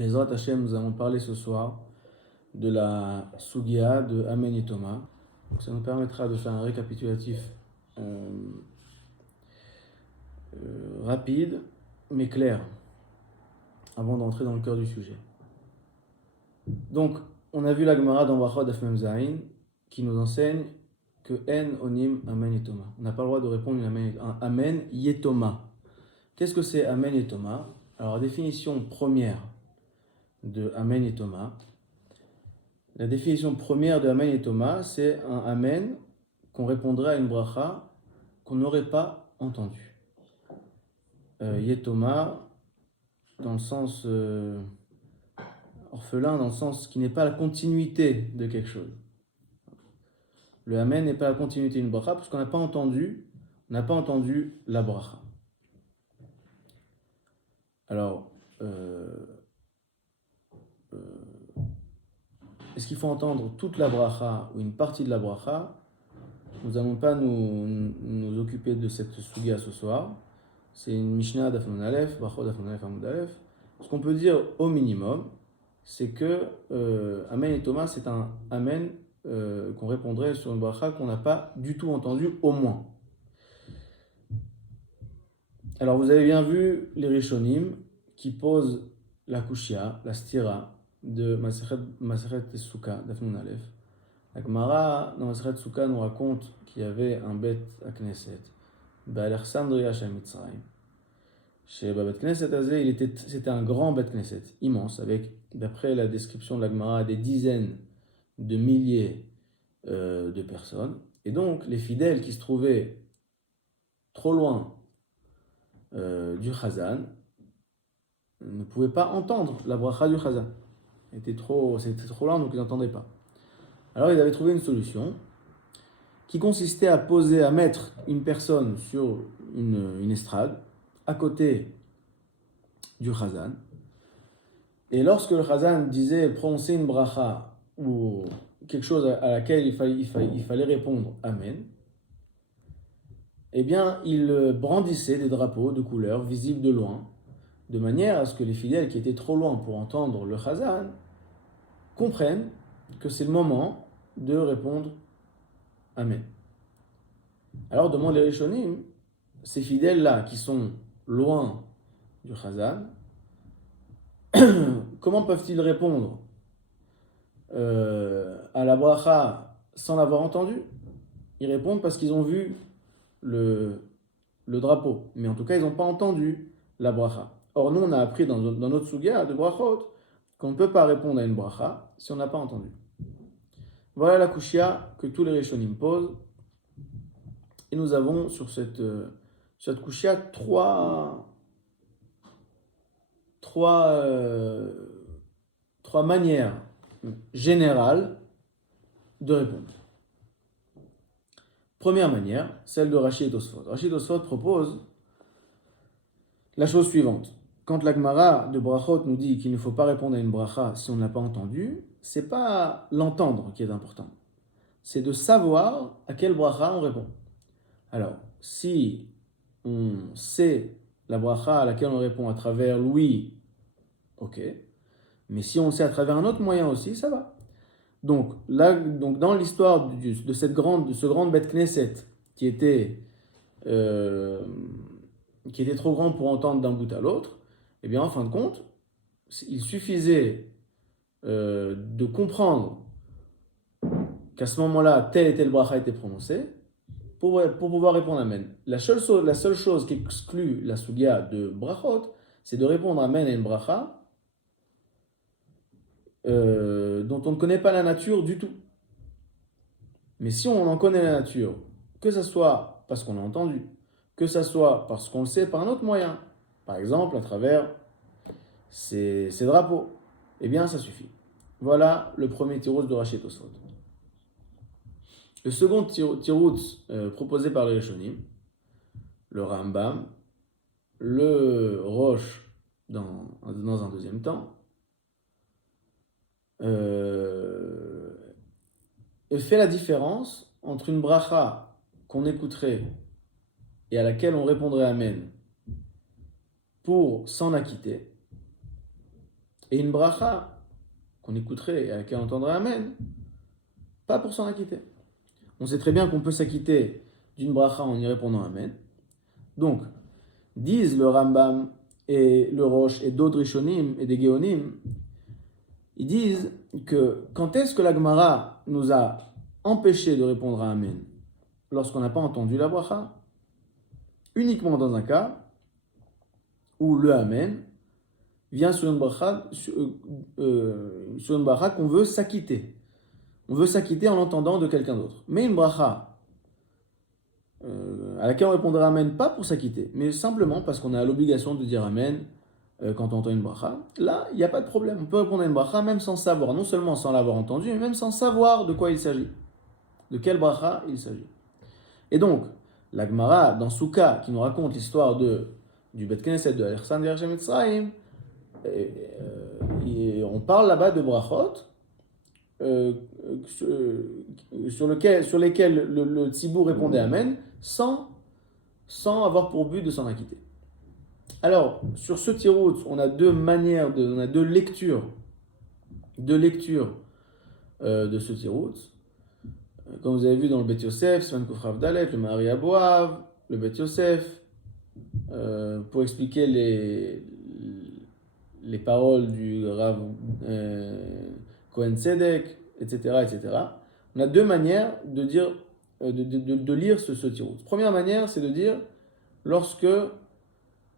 Bezrat Hashem, nous allons parler ce soir de la Sugia de Amen et Thomas. Donc, ça nous permettra de faire un récapitulatif rapide mais clair avant d'entrer dans le cœur du sujet. Donc, on a vu la Gemara dans Brachot Daf Mem Zayin qui nous enseigne que En Onim Amen et Thomas. On n'a pas le droit de répondre à Amen Yetoma. Qu'est-ce que c'est Amen et Thomas? Alors, la définition première de Amen et Thomas. La définition première de Amen et Thomas, c'est un Amen qu'on répondrait à une bracha qu'on n'aurait pas entendue. Yetoma, dans le sens orphelin, dans le sens qui n'est pas la continuité de quelque chose. Le Amen n'est pas la continuité d'une bracha parce qu'on n'a pas entendu la bracha. Alors, est-ce qu'il faut entendre toute la bracha ou une partie de la bracha? Nous n'allons pas nous occuper de cette sugia ce soir. C'est une Mishnah d'Af Nun Aleph, Brachot d'Af Nun Aleph, Amud Aleph. Ce qu'on peut dire au minimum, c'est que Amen et Thomas, c'est un Amen qu'on répondrait sur une bracha qu'on n'a pas du tout entendu au moins. Alors vous avez bien vu les Rishonim qui posent la kushia, la stira de Masechet Sukkah d'Af Nun Aleph. La Gemara dans Masechet Sukkah nous raconte qu'il y avait un Bet à Knesset, Ba'Alexandria chez Mitzrayim. Chez Bet Knesset Azé, c'était un grand Bet Knesset, immense, avec, d'après la description de la Gemara, des dizaines de milliers de personnes. Et donc, les fidèles qui se trouvaient trop loin du Chazan ne pouvaient pas entendre la bracha du Chazan. C'était trop loin, donc ils n'entendaient pas. Alors, ils avaient trouvé une solution qui consistait à mettre une personne sur une estrade à côté du Chazan. Et lorsque le Chazan disait prononcer une bracha ou quelque chose à laquelle il fallait répondre Amen, eh bien, il brandissait des drapeaux de couleur visibles de loin, de manière à ce que les fidèles qui étaient trop loin pour entendre le Chazan comprennent que c'est le moment de répondre Amen. Alors demande les Rishonim, ces fidèles-là qui sont loin du Chazan, comment peuvent-ils répondre à la bracha sans l'avoir entendu? Ils répondent parce qu'ils ont vu le drapeau, mais en tout cas ils n'ont pas entendu la bracha. Or nous on a appris dans notre sugia de brachot qu'on ne peut pas répondre à une bracha si on n'a pas entendu. Voilà la kushia que tous les Rishonim posent. Et nous avons sur cette kushia trois manières générales de répondre. Première manière, celle de Rashi et Tosfot. Rashi et Tosfot propose la chose suivante. Quand la Gemara de Brachot nous dit qu'il ne faut pas répondre à une bracha si on n'a pas entendu, c'est pas l'entendre qui est important. C'est de savoir à quelle bracha on répond. Alors, si on sait la bracha à laquelle on répond à travers l'ouïe, ok. Mais si on le sait à travers un autre moyen aussi, ça va. Donc dans l'histoire de ce grand Bet Knesset qui était trop grand pour entendre d'un bout à l'autre, eh bien en fin de compte, il suffisait de comprendre qu'à ce moment-là, telle et telle bracha était prononcée pour pouvoir répondre Amen. La seule chose qui exclut la sugia de brachot, c'est de répondre Amen à une bracha dont on ne connaît pas la nature du tout. Mais si on en connaît la nature, que ce soit parce qu'on l'a entendu, que ce soit parce qu'on le sait par un autre moyen, par exemple à travers ces drapeaux, eh bien ça suffit. Voilà le premier tirouz de Rashi et Tosfot. Le second tirouz proposé par les Rishonim, le Rambam, le Rosh dans un deuxième temps, fait la différence entre une bracha qu'on écouterait et à laquelle on répondrait Amen pour s'en acquitter, et une bracha qu'on écouterait et à laquelle on entendrait Amen, pas pour s'en acquitter. On sait très bien qu'on peut s'acquitter d'une bracha en y répondant Amen. Donc, disent le Rambam et le Rosh et d'autres Rishonim et des Géonim, ils disent que quand est-ce que la Gemara nous a empêché de répondre à Amen lorsqu'on n'a pas entendu la bracha? Uniquement dans un cas où le Amen vient sur une bracha, sur une bracha qu'on veut s'acquitter. On veut s'acquitter en l'entendant de quelqu'un d'autre. Mais une bracha à laquelle on répondra Amen, pas pour s'acquitter, mais simplement parce qu'on a l'obligation de dire Amen quand on entend une bracha. Là, il n'y a pas de problème. On peut répondre à une bracha même sans savoir, non seulement sans l'avoir entendu, mais même sans savoir de quoi il s'agit. De quelle bracha il s'agit. Et donc, la Gemara, dans Souka, qui nous raconte l'histoire du Bet Knesset de Alexandre Yerusha Mitzrayim, on parle là-bas de brachot sur lesquels le tzibur répondait Amen sans avoir pour but de s'en acquitter. Alors, sur ce tirout, on a deux lectures de ce tirout. Comme vous avez vu dans le Bet Yosef, Svan Kufrav Dalet, le Mari Aboav, le Bet Yosef, pour expliquer les paroles du Rav Kohen Tzedek, etc., etc. On a deux manières de dire, de lire ce tirout. Première manière, c'est de dire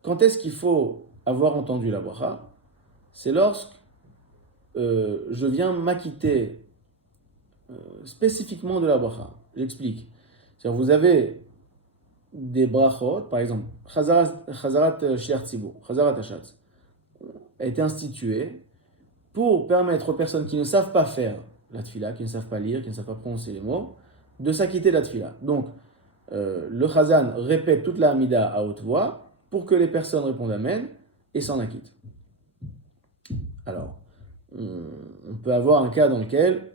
quand est-ce qu'il faut avoir entendu la bracha? C'est lorsque je viens m'acquitter spécifiquement de la bracha. J'explique. C'est-à-dire, vous avez des brachot, par exemple, Chazarat Shiar Tzibur, Chazarat Hashatz, a été institué pour permettre aux personnes qui ne savent pas faire la tfila, qui ne savent pas lire, qui ne savent pas prononcer les mots, de s'acquitter de la tfila. Donc, le Chazan répète toute la Hamida à haute voix pour que les personnes répondent Amen et s'en acquittent. Alors, on peut avoir un cas dans lequel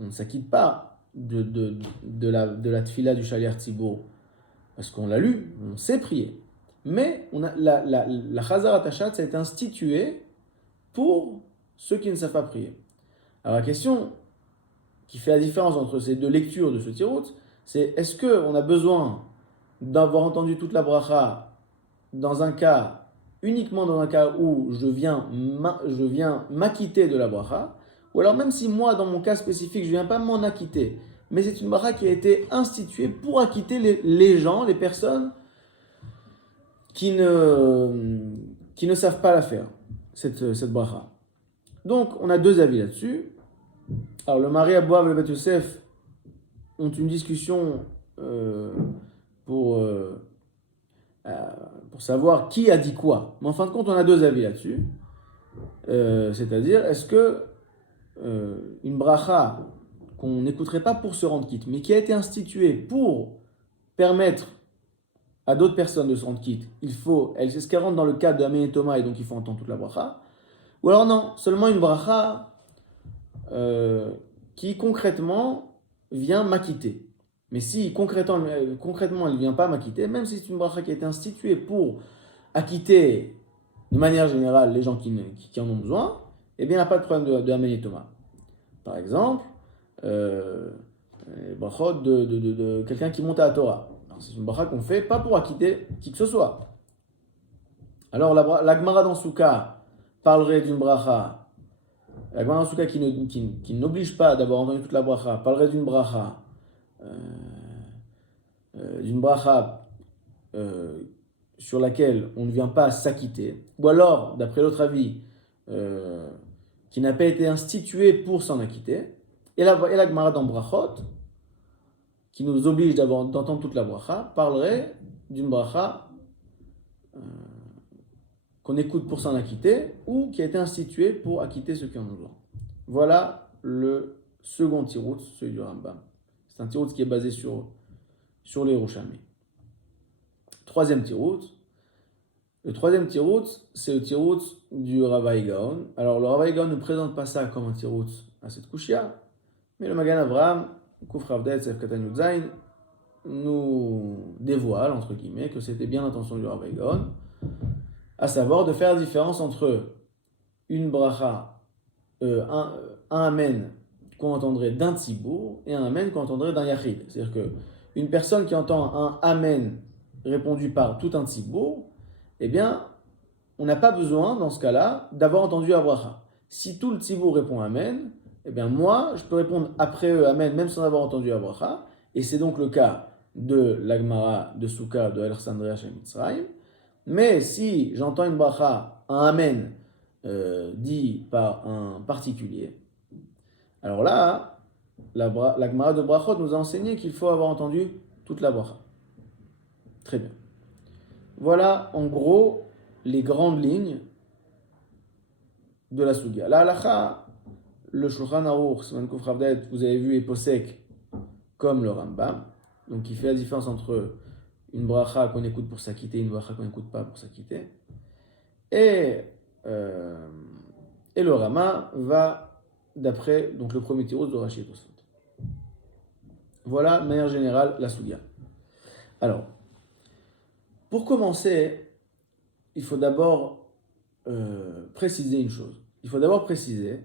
on ne s'acquitte pas de la tfila du Shaliach Tzibur parce qu'on l'a lu, on sait prier. Mais la Chazarat Hashatz a été instituée pour ceux qui ne savent pas prier. Alors la question qui fait la différence entre ces deux lectures de ce tirout, c'est est-ce qu'on a besoin d'avoir entendu toute la bracha uniquement dans un cas où je viens m'acquitter de la bracha, ou alors même si moi, dans mon cas spécifique, je ne viens pas m'en acquitter, mais c'est une bracha qui a été instituée pour acquitter les gens, les personnes qui ne savent pas la faire, cette bracha. Donc, on a deux avis là-dessus. Alors, le Mari Aboav et le Bet Yosef ont une discussion pour savoir qui a dit quoi. Mais en fin de compte, on a deux avis là-dessus. C'est-à-dire, est-ce que une bracha qu'on n'écouterait pas pour se rendre quitte, mais qui a été instituée pour permettre à d'autres personnes de se rendre quitte, est-ce qu'elle rentre dans le cadre de Amen et Thomas et donc il faut entendre toute la bracha? Ou alors non, seulement une bracha qui concrètement vient m'acquitter. Mais si concrètement elle ne vient pas m'acquitter, même si c'est une bracha qui a été instituée pour acquitter de manière générale les gens qui en ont besoin, eh bien il n'y a pas de problème de Amen et Thomas. Par exemple, brachot de quelqu'un qui monte à la Torah. Alors, c'est une bracha qu'on fait pas pour acquitter qui que ce soit. Alors la Gemara dans Souka parlerait d'une bracha. La Gemara dans Souka qui n'oblige pas d'avoir entendu toute la bracha parlerait d'une bracha sur laquelle on ne vient pas s'acquitter, ou alors, d'après l'autre avis, qui n'a pas été instituée pour s'en acquitter, et la Gemara dans Brachot, qui nous oblige d'entendre toute la bracha, parlerait d'une bracha qu'on écoute pour s'en acquitter, ou qui a été instituée pour acquitter ceux qui en ont besoin. Voilà le second tirout, celui du Rambam. C'est un tirout qui est basé sur les Yerushalmi. Troisième tirout. Le troisième tirout, c'est le tirout du Ravaï Gaon. Alors, le Ravaï Gaon ne présente pas ça comme un tirout à cette kushia, mais le Magan Avraham, Kuf Ravdet, Sef Katan Yud Zayin, nous dévoile, entre guillemets, que c'était bien l'intention du Ravaï Gaon. à savoir de faire la différence entre une bracha, un amen qu'on entendrait d'un tzibour et un amen qu'on entendrait d'un yachid. C'est-à-dire qu'une personne qui entend un amen répondu par tout un tzibour, eh bien, on n'a pas besoin, dans ce cas-là, d'avoir entendu la bracha. Si tout le tzibour répond amen, eh bien moi, je peux répondre après eux amen, même sans avoir entendu la bracha, et c'est donc le cas de l'Agmara de Souka de Alexandria chez Mitzrayim. Mais si j'entends une bracha, un amen, dit par un particulier, alors là, la Gemara de Brachot nous a enseigné qu'il faut avoir entendu toute la bracha. Très bien. Voilà en gros les grandes lignes de la Sugia. La halacha, le Shulchan Aruch, Siman Kuf Rav Dalet, vous avez vu, est posek comme le Rambam. Donc il fait la différence entre une bracha qu'on écoute pour s'acquitter et une bracha qu'on n'écoute pas pour s'acquitter. Et le Rama va d'après donc le premier tirous de Rashi et Tosfot. Voilà de manière générale la Sugia. Alors, pour commencer, il faut d'abord préciser une chose. Il faut d'abord préciser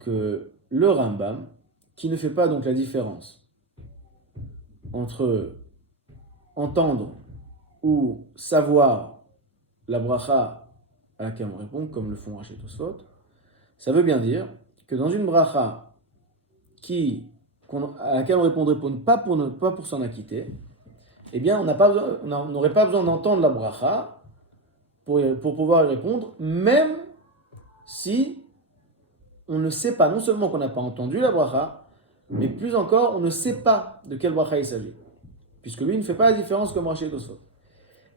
que le Rambam, qui ne fait pas donc la différence entre entendre ou savoir la bracha à laquelle on répond, comme le font Rashi et Tosfot, ça veut bien dire que dans une bracha à laquelle on répondrait pas pour s'en acquitter, eh bien on n'aurait pas besoin d'entendre la bracha pour pouvoir y répondre, même si on ne sait pas, non seulement qu'on n'a pas entendu la bracha, mais plus encore, on ne sait pas de quelle bracha il s'agit, puisque lui ne fait pas la différence comme Rashi et Tosfot.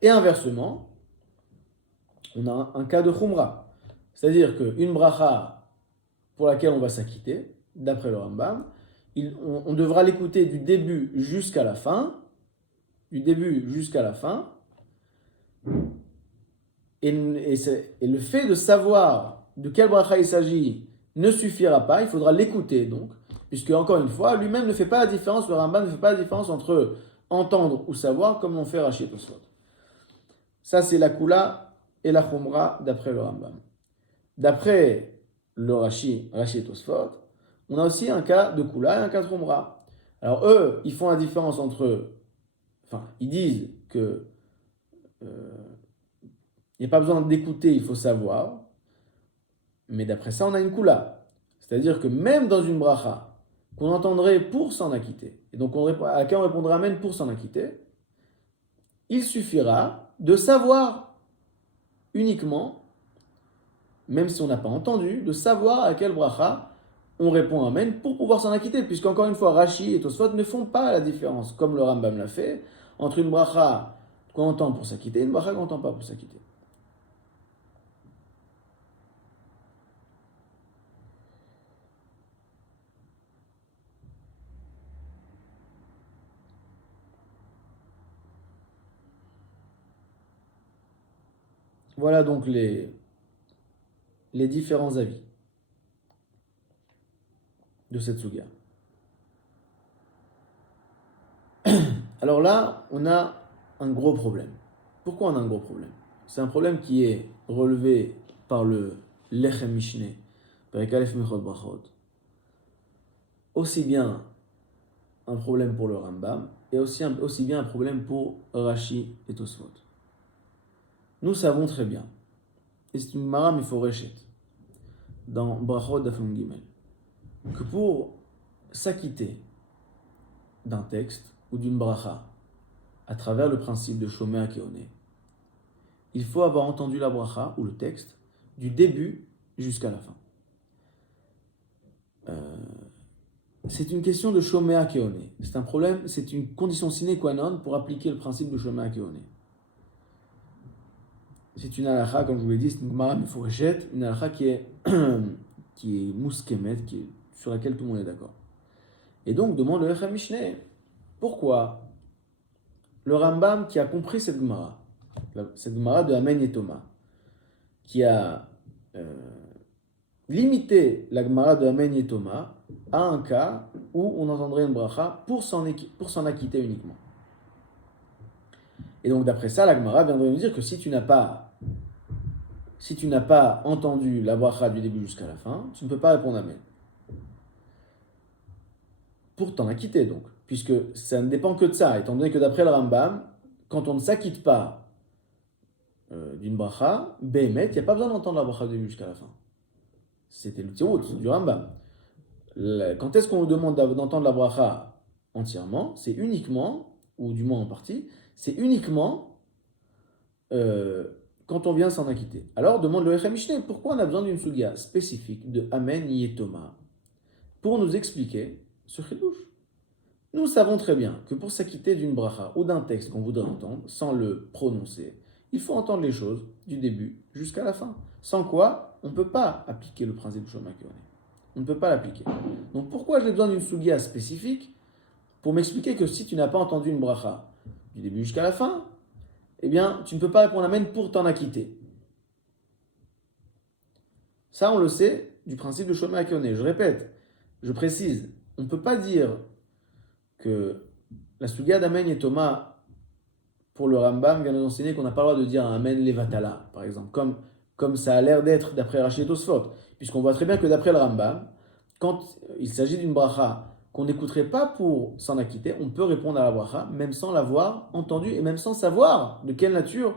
Et inversement, on a un cas de khumra, c'est-à-dire qu'une bracha pour laquelle on va s'acquitter, d'après le Rambam, on devra l'écouter du début jusqu'à la fin, et le fait de savoir de quelle bracha il s'agit ne suffira pas, il faudra l'écouter donc, puisque encore une fois, lui-même ne fait pas la différence, le Rambam ne fait pas la différence entre entendre ou savoir comme l'ont fait Rashi et Tosfot. Ça c'est la Kula et la Khumra d'après le Rambam. D'après le Rashi et Tosfot, on a aussi un cas de Kula et un cas de Khumra. Alors eux, ils font la différence ils disent que il n'y a pas besoin d'écouter, il faut savoir. Mais d'après ça, on a une Kula. C'est-à-dire que même dans une bracha qu'on entendrait pour s'en acquitter, et donc à laquelle on répondra Amen pour s'en acquitter, il suffira de savoir uniquement, même si on n'a pas entendu, de savoir à quelle bracha on répond Amen pour pouvoir s'en acquitter, puisqu'encore une fois, Rashi et Tosfot ne font pas la différence, comme le Rambam l'a fait, entre une bracha qu'on entend pour s'acquitter et une bracha qu'on n'entend pas pour s'acquitter. Voilà donc les différents avis de cette Suga. Alors là, on a un gros problème. Pourquoi on a un gros problème? C'est un problème qui est relevé par le Lechem Mishneh, par Aleph Mechot Brachot. Aussi bien un problème pour le Rambam, et aussi bien un problème pour Rashi et Tosfot. Nous savons très bien, et c'est une Mara Miforeshet, dans Brachot d'Aflon Gimel, que pour s'acquitter d'un texte ou d'une bracha à travers le principe de Shomer Keone, il faut avoir entendu la bracha ou le texte du début jusqu'à la fin. C'est une question de Shomer Keone. C'est un problème, c'est une condition sine qua non pour appliquer le principe de Shomer Keone. C'est une halakha, comme je vous l'ai dit, c'est une Gemara Meforeshet, une halakha qui est mouskemet, sur laquelle tout le monde est d'accord. Et donc, demande le Lechem Mishneh, pourquoi le Rambam qui a compris cette Gemara de Amen et Thomas, qui a limité la Gemara de Amen et Thomas à un cas où on entendrait une bracha pour s'en acquitter uniquement. Et donc d'après ça, la Gemara viendrait nous dire que si tu n'as pas si tu n'as pas entendu la bracha du début jusqu'à la fin, tu ne peux pas répondre Amen. Pour t'en acquitter donc, puisque ça ne dépend que de ça, étant donné que d'après le Rambam, quand on ne s'acquitte pas d'une bracha, Béhémet, il n'y a pas besoin d'entendre la bracha du début jusqu'à la fin. C'était le tirout du Rambam. Quand est-ce qu'on nous demande d'entendre la bracha entièrement? C'est uniquement, ou du moins en partie, c'est uniquement quand on vient s'en acquitter. Alors demande le Echem Mishneh, pourquoi on a besoin d'une sugia spécifique de Amen Yetoma pour nous expliquer ce chidouche? Nous savons très bien que pour s'acquitter d'une bracha ou d'un texte qu'on voudrait entendre, sans le prononcer, il faut entendre les choses du début jusqu'à la fin. Sans quoi, on ne peut pas appliquer le principe de Shoma Keone. On ne peut pas l'appliquer. Donc pourquoi j'ai besoin d'une sugia spécifique? Pour m'expliquer que si tu n'as pas entendu une bracha du début jusqu'à la fin, eh bien, tu ne peux pas répondre Amen pour t'en acquitter. Ça, on le sait du principe de Shoma Keone. Je répète, je précise, on ne peut pas dire que la sugia d'Amen et Thomas, pour le Rambam, vient nous enseigner qu'on n'a pas le droit de dire Amen Levatala, par exemple, comme ça a l'air d'être d'après Rashi et Tosfot, puisqu'on voit très bien que d'après le Rambam, quand il s'agit d'une bracha qu'on n'écouterait pas pour s'en acquitter, on peut répondre à la bracha, même sans l'avoir entendue et même sans savoir de quelle nature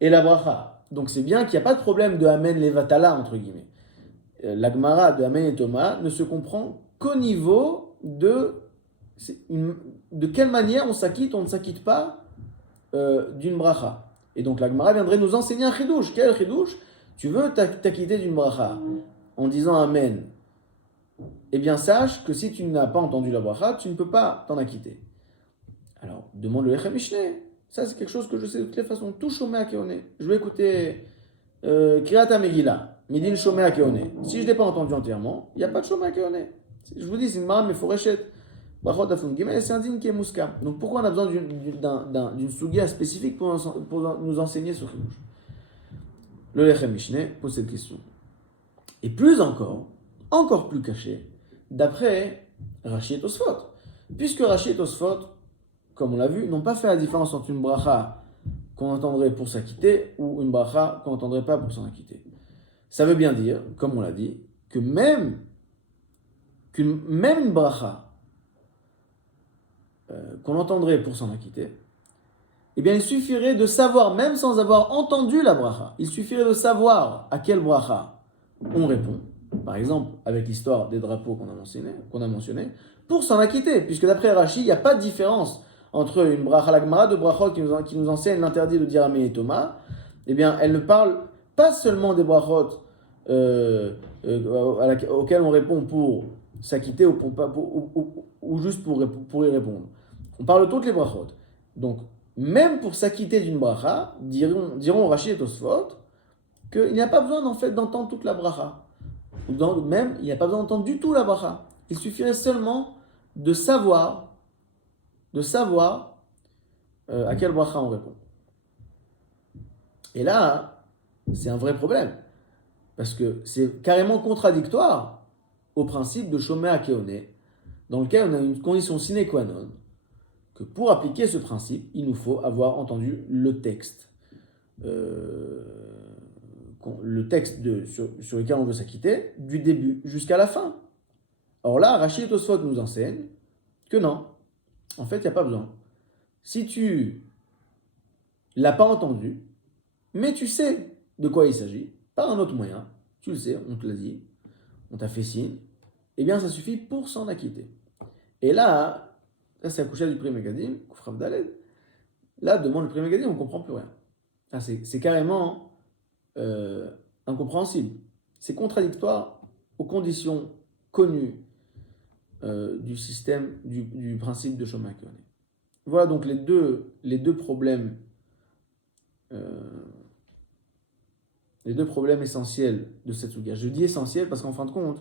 est la bracha. Donc c'est bien qu'il n'y a pas de problème de Amen Levatala, entre guillemets. La Gemara de Amen et Thomas ne se comprend qu'au niveau de quelle manière on s'acquitte, on ne s'acquitte pas d'une bracha. Et donc la Gemara viendrait nous enseigner un chidouche. Quel chidouche? Tu veux t'acquitter d'une bracha en disant Amen. Eh bien sache que si tu n'as pas entendu la bracha, tu ne peux pas t'en acquitter. Alors demande le Echem Mishneh. Ça c'est quelque chose que je sais de toutes les façons. Tout Shomea Keone. Je vais écouter Kriyat Megillah, Midin Shomea Keone. Si je ne l'ai pas entendu entièrement, il n'y a pas de Shomea Keone. Je vous dis, c'est une marame meforeshet. C'est un digne qui est mouska. Donc pourquoi on a besoin d'une sugia spécifique pour nous enseigner ce chidouche? Le Lechem Mishneh pose cette question. Et plus encore plus caché, d'après Rashi et Tosfot. Puisque Rashi et Tosfot, comme on l'a vu, n'ont pas fait la différence entre une bracha qu'on entendrait pour s'acquitter ou une bracha qu'on n'entendrait pas pour s'en acquitter. Ça veut bien dire, comme on l'a dit, que même une bracha qu'on entendrait pour s'en acquitter, eh bien il suffirait de savoir, même sans avoir entendu la bracha, il suffirait de savoir à quelle bracha on répond, par exemple avec l'histoire des drapeaux qu'on a mentionné, pour s'en acquitter, puisque d'après Rashi, il n'y a pas de différence entre une bracha, la Gemara de brachot qui nous enseigne l'interdit de dire Amen et Thomas, eh bien elle ne parle pas seulement des brachot auxquelles on répond pour s'acquitter ou juste pour y répondre. On parle de toutes les brachot. Donc, même pour s'acquitter d'une bracha, diront Rashi et Tosfot, qu'il n'y a pas besoin en fait d'entendre toute la bracha. Même, il n'y a pas besoin d'entendre du tout la bracha. Il suffirait seulement de savoir à quelle bracha on répond. Et là, c'est un vrai problème. Parce que c'est carrément contradictoire au principe de Shomea Keone, dans lequel on a une condition sine qua non, que pour appliquer ce principe, il nous faut avoir entendu le texte. Le texte sur lequel on veut s'acquitter, du début jusqu'à la fin. Or là, Rashi et Tosfot nous enseignent que non, en fait, il n'y a pas besoin. Si tu l'as pas entendu, mais tu sais de quoi il s'agit, par un autre moyen, tu le sais, on te l'a dit, on t'a fait signe, eh bien ça suffit pour s'en acquitter. Et là, c'est la couchette du Pri Megadim, Koufrav Daled. Là, demande le Pri Megadim, on ne comprend plus rien. Là, c'est carrément incompréhensible. C'est contradictoire aux conditions connues du système, du principe de Shomea Keone. Voilà donc les deux problèmes essentiels de cette sugia. Je dis essentiel parce qu'en fin de compte,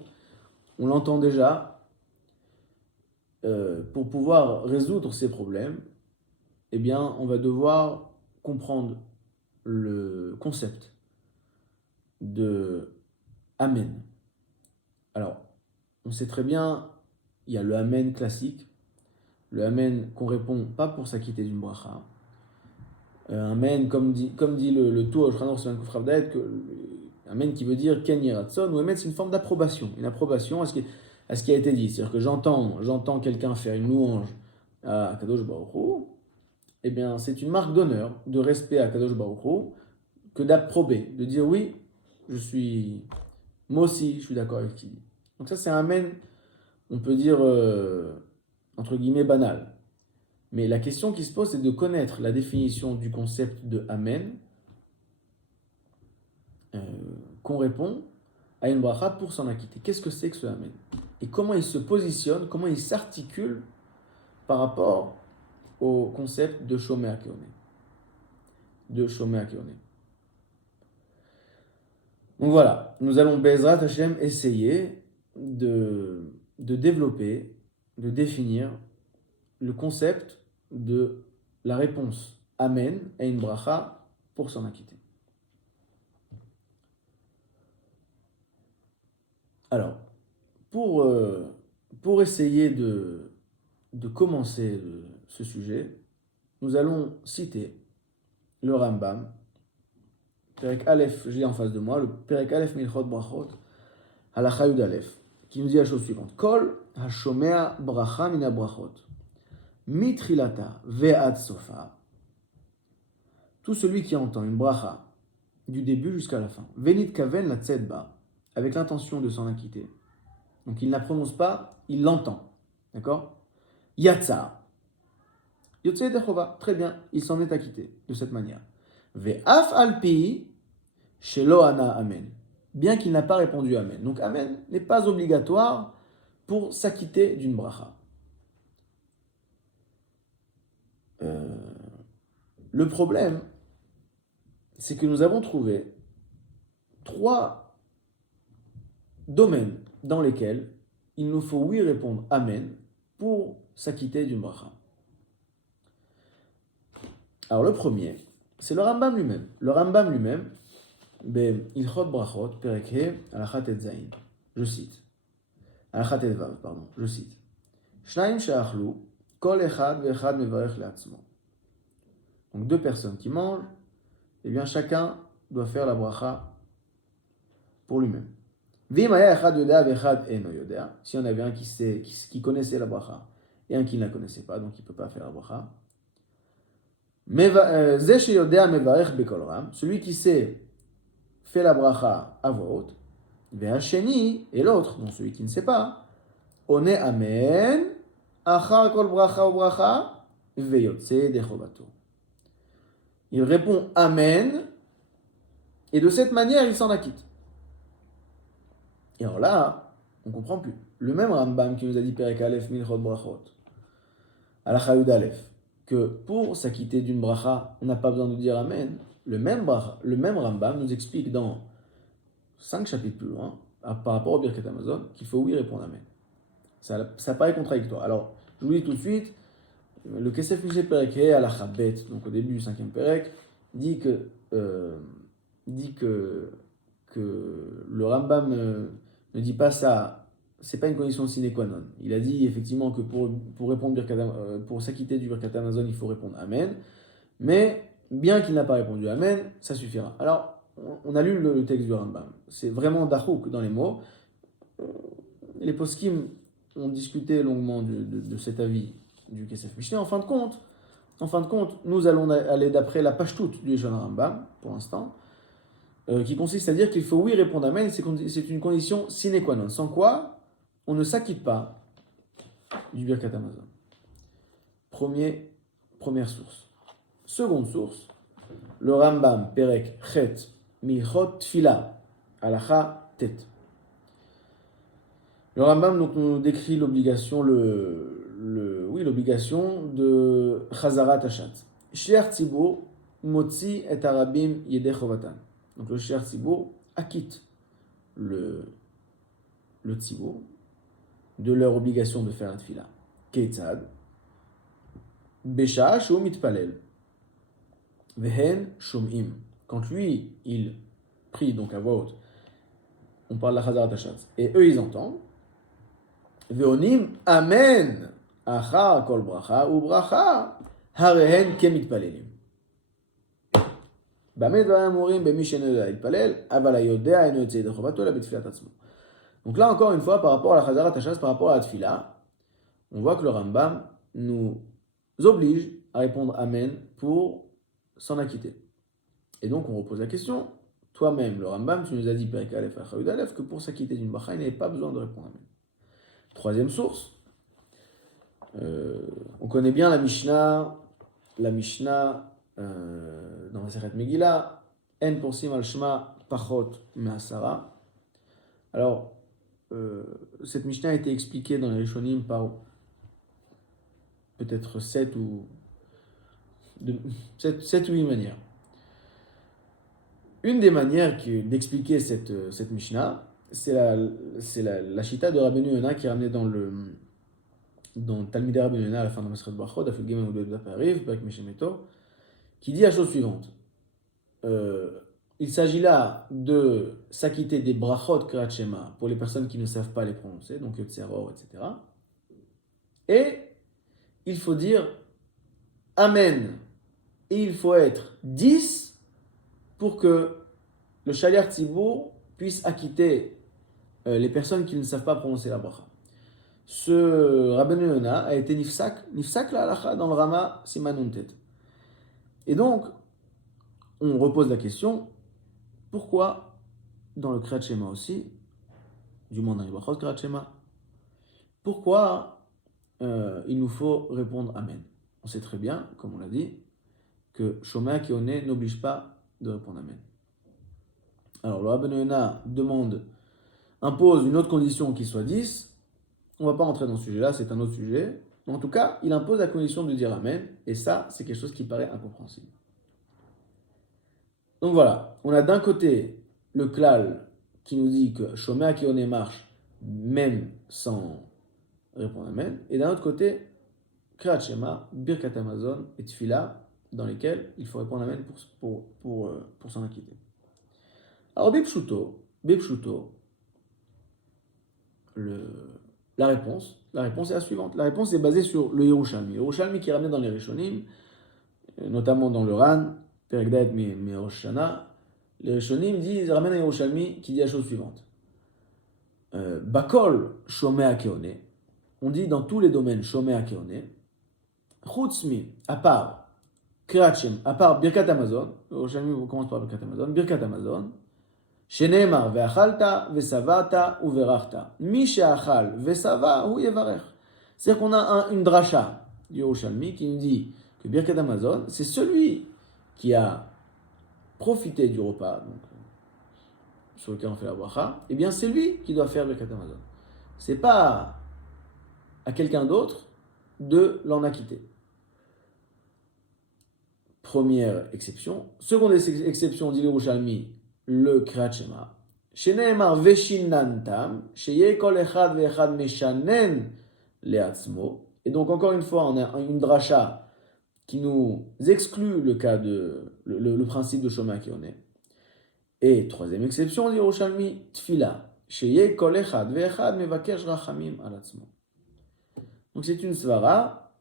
on l'entend déjà, pour pouvoir résoudre ces problèmes, eh bien, on va devoir comprendre le concept de Amen. Alors, on sait très bien, il y a le Amen classique, le Amen qu'on répond pas pour s'acquitter d'une bracha, Amen, comme dit le Tour, Amen qui veut dire Ken Yiratson, ou Amen c'est une forme d'approbation, une approbation à ce qui a été dit. C'est-à-dire que j'entends quelqu'un faire une louange à Kadosh Baruch Hu, eh bien c'est une marque d'honneur, de respect à Kadosh Baruch Hu, que d'approber, de dire oui, moi aussi, je suis d'accord avec ce qu'il dit. Donc ça c'est un Amen, on peut dire, entre guillemets, banal. Mais la question qui se pose, c'est de connaître la définition du concept de Amen, qu'on répond à une bracha pour s'en acquitter. Qu'est-ce que c'est que ce Amen? Et comment il se positionne, comment il s'articule par rapport au concept de Shomer Keone. Donc voilà, nous allons Bezrat Hashem essayer de développer, de définir le concept de la réponse Amen à une bracha pour s'en acquitter. Alors, pour essayer de commencer ce sujet, nous allons citer le Rambam, Perek Aleph, j'ai en face de moi, le Perek Aleph Milchot Brachot, Halacha Yud Aleph, qui nous dit la chose suivante. Kol hashomea bracha mina brachot, mitrilata ve'ad sofa. Tout celui qui entend une bracha du début jusqu'à la fin, venit kaven la tzedba, avec l'intention de s'en acquitter. Donc il ne la prononce pas, il l'entend. D'accord? Yatsa. Yotse dechova. Très bien, il s'en est acquitté de cette manière. Ve'af alpi shelo ana amen. Bien qu'il n'a pas répondu amen. Donc amen n'est pas obligatoire pour s'acquitter d'une bracha. Le problème, c'est que nous avons trouvé 3 domaines dans lesquels il nous faut oui répondre amen pour s'acquitter d'une bracha. Alors le premier, c'est le Rambam lui-même. Le Rambam lui-même, Ilchot Brachot, Perek He, Alachat et Zayin. Je cite. Alachat et Vav, pardon. Je cite. Shnaim she'achlu, kol echad ve'echad mevarech le'atzmo. Donc 2 personnes qui mangent, eh bien chacun doit faire la bracha pour lui-même. V'im haya echad yodea ve'echad eno yodea. Si on avait un qui connaissait la bracha et un qui ne la connaissait pas, donc il ne peut pas faire la bracha. Celui qui sait fait la bracha à voix haute, et l'autre, donc celui qui ne sait pas, on est amen, achar kol bracha ou bracha, veyotse dechovato. Il répond amen, et de cette manière il s'en acquitte. Et alors là, on ne comprend plus. Le même Rambam qui nous a dit Perek Aleph Milchot Brachot, Halacha Yud Aleph, que pour s'acquitter d'une bracha, on n'a pas besoin de dire amen. Le même Rambam nous explique dans 5 chapitres plus loin, par rapport au Birkat Hamazon, qu'il faut oui répondre amen. Ça paraît contradictoire. Alors, je vous dis tout de suite, le Kesef Mishneh Perek He Halacha Bet, donc au début du 5e Perek, dit que le Rambam ne dit pas ça. C'est pas une condition sine qua non. Il a dit effectivement que pour répondre pour s'acquitter du Birkat Hamazon, il faut répondre Amen. Mais bien qu'il n'a pas répondu Amen, ça suffira. Alors, on a lu le texte du Rambam. C'est vraiment dachouk dans les mots. Les poskim ont discuté longuement de cet avis du Kesef Mishneh. En fin de compte, nous allons aller d'après la pashtout du Yeshon Rambam, pour l'instant, qui consiste à dire qu'il faut oui répondre Amen. C'est une condition sine qua non. Sans quoi on ne s'acquitte pas du Birkat Hamazon. Première source. Seconde source, le Rambam Perek Chet Milchot Tfila Halacha Tet. Le Rambam donc, nous décrit l'obligation, l'obligation de Chazarat Hashat. Sheer Tzibur Motzi et Arabim Yedei Chovatan. Donc le Sheer Tzibur acquitte le Tzibur de leur obligation de faire la tfila. Keitzad, Besha Shom Mitpalel, Vehen Shomim. Quand lui, il prie donc à voix haute, on parle de la Chazarat Hashat, et eux ils entendent, Veonim Amen, Achar Kol Bracha ou Bracha, Harehen Kemitpalelim. Donc là, encore une fois, par rapport à la Chazarat Hashas, par rapport à la Tfila, on voit que le Rambam nous oblige à répondre Amen pour s'en acquitter. Et donc, on repose la question. Toi-même, le Rambam, tu nous as dit, Perek Aleph Achayud Aleph, que pour s'acquitter d'une bracha, il n'avait pas besoin de répondre Amen. Troisième source, on connaît bien la Mishnah dans Masechet Megillah, En porsim al shma pachot me'asara. Alors, cette Mishnah a été expliquée dans les Rishonim par peut-être 7 ou 8 manières. Une des manières d'expliquer cette Mishnah, c'est la Shita de Rabbeinu Yonah qui est ramenée dans Talmidei Rabbeinu Yonah à la fin de Masechet Brachot, Daf Gimel ou Daf Ariv, Perek Meshemeto, qui dit la chose suivante. Il s'agit là de s'acquitter des brachot Kriyat Shema pour les personnes qui ne savent pas les prononcer, donc Yotzeror, etc. Et il faut dire Amen. Et il faut être 10 pour que le Shaliach Tzibour puisse acquitter les personnes qui ne savent pas prononcer la bracha. Ce Rabbeinu Yonah a été nifsak la halacha dans le Rama Siman Tet. Et donc, on repose la question, pourquoi dans le Kriyat Shema aussi, du moins dans les brachot Kriyat Shema, pourquoi il nous faut répondre Amen? On sait très bien, comme on l'a dit, que Shomea Keone n'oblige pas de répondre Amen. Alors, le Rabbeinu Yonah impose une autre condition qui soit 10. On ne va pas rentrer dans ce sujet-là, c'est un autre sujet. En tout cas, il impose la condition de dire Amen, et ça, c'est quelque chose qui paraît incompréhensible. Donc voilà, on a d'un côté le klal qui nous dit que Shomea Keone marche même sans répondre Amen, et d'un autre côté, Kriyat Shema, Birkat Hamazon et Tfila, dans lesquels il faut répondre Amen pour s'en acquitter. Alors, Bepshuto, la réponse est la suivante. La réponse est basée sur le Yerushalmi. Le Yerushalmi qui est ramené dans les Rishonim, notamment dans le Ran, Perek Dalet Rosh Hashanah. Les Rishonim ramènent un Yerushalmi qui dit la chose suivante. Bakol Shomea Keone. On dit dans tous les domaines Shomea Keone. Chutzmi, à part Kriyat Shema, à part Birkat Hamazon. Le Yerushalmi commence par Birkat Hamazon. שנאמר, ואכלת ושבעת וברכת. מי שאכל ושבע, הוא יברך. C'est-à-dire qu'on a une dracha du Yerushalmi qui nous dit que Birkat Hamazon, c'est celui qui a profité du repas, donc, sur lequel on fait la bracha, et bien c'est lui qui doit faire Birkat Hamazon. C'est pas à quelqu'un d'autre de l'en acquitter. Première exception. Seconde exception, dit le Yerushalmi, le Kriyat Shema. Sheneemar veshinantam, sheye kol echad ve'echad meshanen le'atzmo. Et donc, encore une fois, on a une dracha qui nous exclut le cas le principe de Shomea Keone. Et troisième exception, dit Yerushalmi, tfila, sheye kol echad ve'echad mevakesh rachamim al atzmo. Donc, c'est une svara,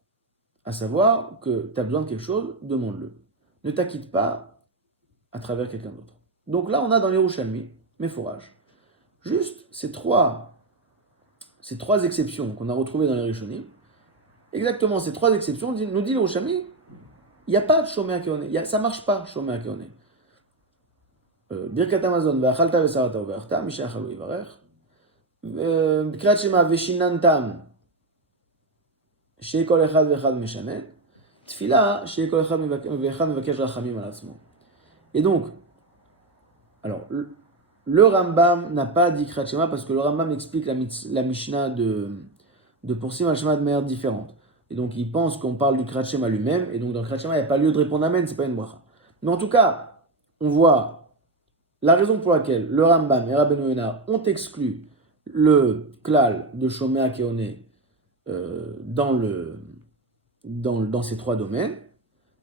à savoir que tu as besoin de quelque chose, demande-le. Ne t'acquitte pas à travers quelqu'un d'autre. Donc là, on a dans les Yerushalmi, Meforach, juste ces trois exceptions qu'on a retrouvées dans les Rishonim. Exactement ces trois exceptions, nous dit les Yerushalmi, il n'y a pas de Shomea Keone, ça ne marche pas, Shomea Keone. Birkat Hamazon, Ve'achalta ve'savata uve'achta, Misha achalu yivarech. Kriyat Shema ve'shinantam, she'kol echad ve'echad meshanen. Tfila, she'kol echad ve'echad mevakesh rachamim al atzmo. Et donc, alors, le Rambam n'a pas dit Kriyat Shema parce que le Rambam explique la Mishnah de Porsim al Shema de manière différente. Et donc, il pense qu'on parle du Kriyat Shema lui-même, et donc dans le Kriyat Shema, il n'y a pas lieu de répondre Amen, c'est pas une bracha. Mais en tout cas, on voit la raison pour laquelle le Rambam et Rabbeinu Yonah ont exclu le klal de Shomea Keone dans ces trois domaines,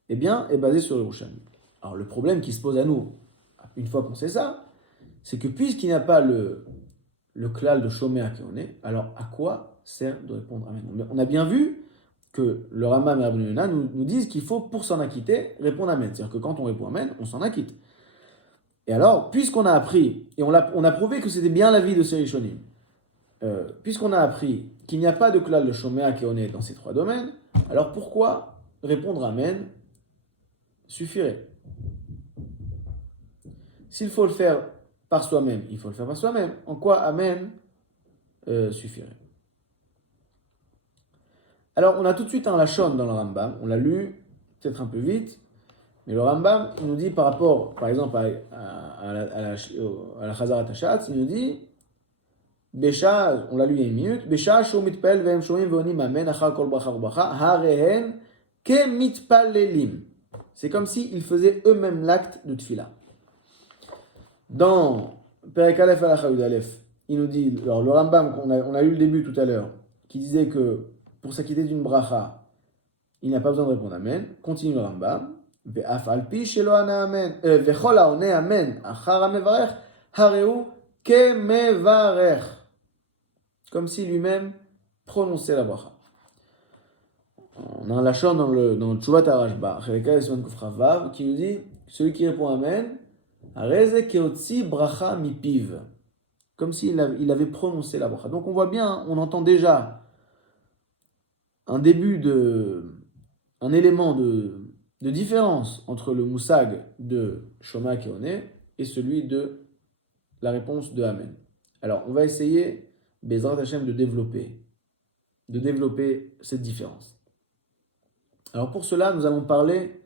eh bien, est basé sur le Yerushalmi. Alors, le problème qui se pose à nous, une fois qu'on sait ça, c'est que puisqu'il n'y a pas le klal de Shomea Keone, alors à quoi sert de répondre Amen? On a bien vu que le Rambam et Rabbeinu Yonah nous disent qu'il faut, pour s'en acquitter, répondre Amen. C'est-à-dire que quand on répond Amen, on s'en acquitte. Et alors, puisqu'on a appris, et on a prouvé que c'était bien l'avis de ces Rishonim, puisqu'on a appris qu'il n'y a pas de klal de Shomea Keone dans ces trois domaines, alors pourquoi répondre Amen suffirait? S'il faut le faire par soi-même, il faut le faire par soi-même. En quoi Amen suffirait? Alors, on a tout de suite un Lachon dans le Rambam, on l'a lu peut-être un peu vite, mais le Rambam nous dit par rapport, par exemple, à la Chazarat Hashatz, il nous dit, Besha, on l'a lu il y a une minute, Besha shu mitpal ve'em shoim ve'onim amen achar kol bracha u'bracha, harehen ke mitpalelim. C'est comme s'ils faisaient eux-mêmes l'acte de tfila. Dans Perek Aleph Halacha Yud Aleph, il nous dit, alors le Rambam, on a lu le début tout à l'heure, qui disait que pour s'acquitter d'une bracha, il n'y a pas besoin de répondre Amen. Continue le Rambam. Ve'af al pi shelo ana amen. Ve'chol ha'oneh amen achar ha'mevarech hareu kemevarech. Comme si lui-même prononçait la bracha. On a un lachon dans le Tshuvat HaRashba, Cheleka Yesman Kufra Vav, qui nous dit, celui qui répond Amen, Areze keotzi bracha mipiv. Comme s'il avait prononcé la bracha. Donc on voit bien, on entend déjà un élément de différence entre le moussag de Shoma Keone et celui de la réponse de Amen. Alors, on va essayer, Bezrat Hashem, de développer cette différence. Alors, pour cela, nous allons parler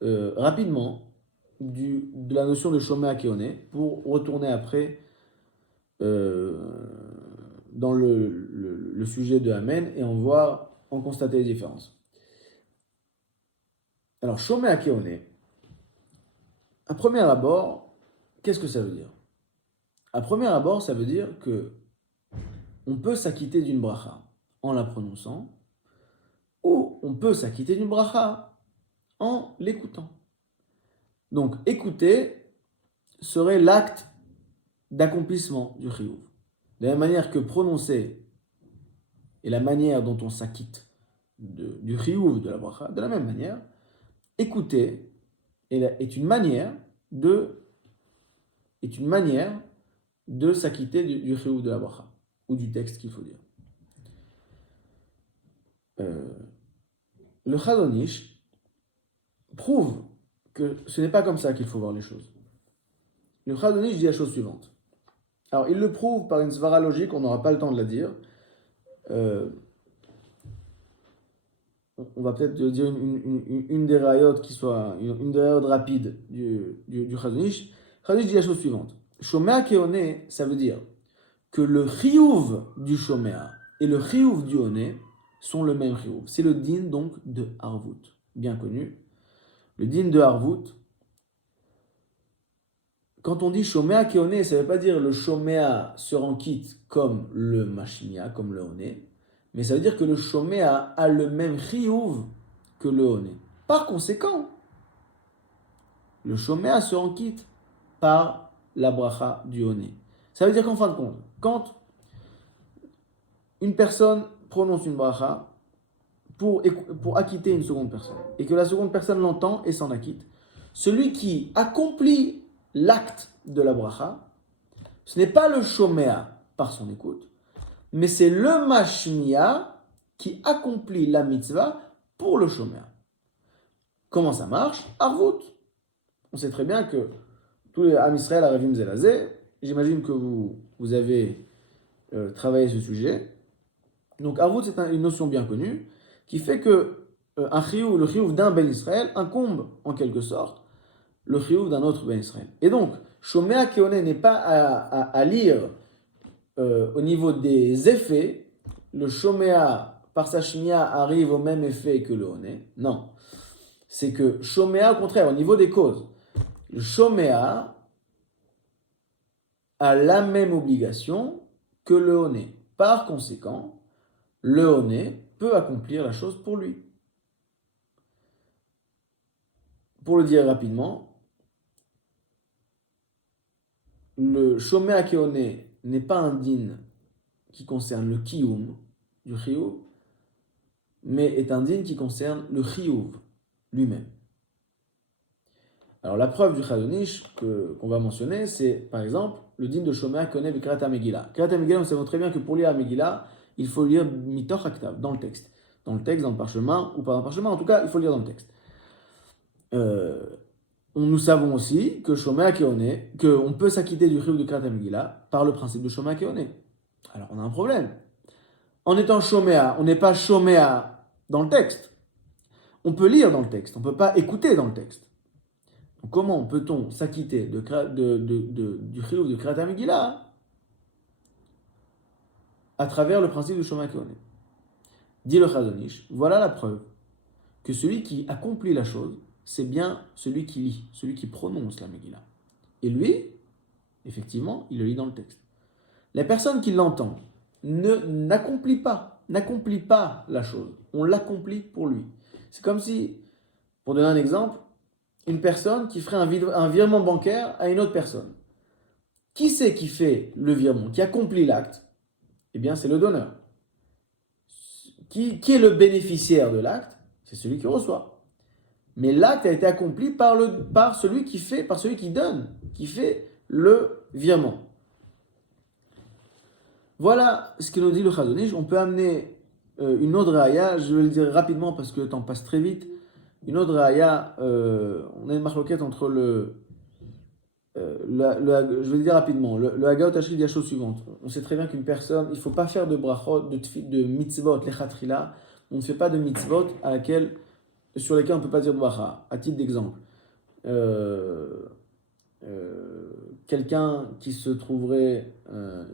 rapidement de la notion de Shoma Keone pour retourner après dans le sujet de Amen et en constater les différences. Alors, Shomea Keone, à premier abord, qu'est-ce que ça veut dire? À premier abord, ça veut dire que on peut s'acquitter d'une bracha en la prononçant, ou on peut s'acquitter d'une bracha en l'écoutant. Donc, écouter serait l'acte d'accomplissement du chiyuv. De la même manière que prononcer est la manière dont on s'acquitte du chiyuv de la bracha, de la même manière, écouter est une manière de s'acquitter du chiyuv de la bracha, ou du texte qu'il faut dire. Le Chazon Ish prouve que ce n'est pas comme ça qu'il faut voir les choses. Le Chazon Ish dit la chose suivante. Alors, il le prouve par une svara logique, on n'aura pas le temps de la dire. On va peut-être dire une des rayot qui soit une des rayot rapides du Chazon Ish. Chazon Ish dit la chose suivante. Shomea Keone, ça veut dire que le chiyuv du Shomea et le chiyuv du One sont le même chiyuv. C'est le din donc de Harvut, bien connu. Le din de Harvut, quand on dit Shomea Keone, ça ne veut pas dire le Shomea se rend quitte comme le Mashmia, comme le One, mais ça veut dire que le Shomea a le même chiyuv que le One. Par conséquent, le Shomea se rend quitte par la bracha du One. Ça veut dire qu'en fin de compte, quand une personne prononce une bracha pour acquitter une seconde personne, et que la seconde personne l'entend et s'en acquitte, celui qui accomplit l'acte de la bracha, ce n'est pas le shomea par son écoute, mais c'est le mashmia qui accomplit la mitzvah pour le shomea. Comment ça marche? Arvut. On sait très bien que tous les Am Israël, Aravim Zelazé, j'imagine que vous avez travaillé ce sujet. Donc Arvut, c'est une notion bien connue qui fait que le chiyuv d'un Ben Israël incombe en quelque sorte le chiyuv d'un autre Ben Israël. Et donc, Shomea Keone n'est pas à lire au niveau des effets. Le Shomea par sa shmia arrive au même effet que le One. Non. C'est que Shomea, au contraire, au niveau des causes, le Shomea a la même obligation que le One. Par conséquent, le One peut accomplir la chose pour lui. Pour le dire rapidement, le Shomea Keone n'est pas un din qui concerne le kiyum du chiyuv, mais est un din qui concerne le chiyuv lui-même. Alors la preuve du Chazon Ish qu'on va mentionner, c'est par exemple le din de Shomea Koneh B'Kriyat Megillah. Kriyat Megillah, nous savons très bien que pour lire la Megillah, il faut lire mitoch haktav, dans le texte. Dans le texte, dans le parchemin, ou pas dans le parchemin, en tout cas, il faut lire dans le texte. Nous savons aussi que Shomea Keoneh, qu'on peut s'acquitter du chiyuv de Kriyat Megillah par le principe de Shomea Keoneh. Alors on a un problème. En étant Shomea, on n'est pas Shomea dans le texte. On peut lire dans le texte, on ne peut pas écouter dans le texte. Donc, comment peut-on s'acquitter du chiyuv de Kriyat Megillah à travers le principe de Shomea Keoneh? Dit le Chazon Ish, voilà la preuve que celui qui accomplit la chose, c'est bien celui qui lit, celui qui prononce la Megillah. Et lui, effectivement, il le lit dans le texte. La personne qui l'entend n'accomplit pas la chose. On l'accomplit pour lui. C'est comme si, pour donner un exemple, une personne qui ferait un virement bancaire à une autre personne. Qui c'est qui fait le virement, qui accomplit l'acte? Eh bien, c'est le donneur. Qui est le bénéficiaire de l'acte? C'est celui qui reçoit. Mais l'acte a été accompli par celui qui fait, par celui qui donne, qui fait le virement. Voilà ce que nous dit le Chazon Ish. On peut amener une autre raya, je vais le dire rapidement parce que le temps passe très vite. Une autre raya, on a une marloquette entre je vais le dire rapidement, le Hagaot Tashri dit la chose suivante. On sait très bien qu'une personne, il ne faut pas faire de brachot, de mitzvot, lechatrila. On ne fait pas de mitzvot sur lesquels on ne peut pas dire bracha. À titre d'exemple, quelqu'un qui se trouverait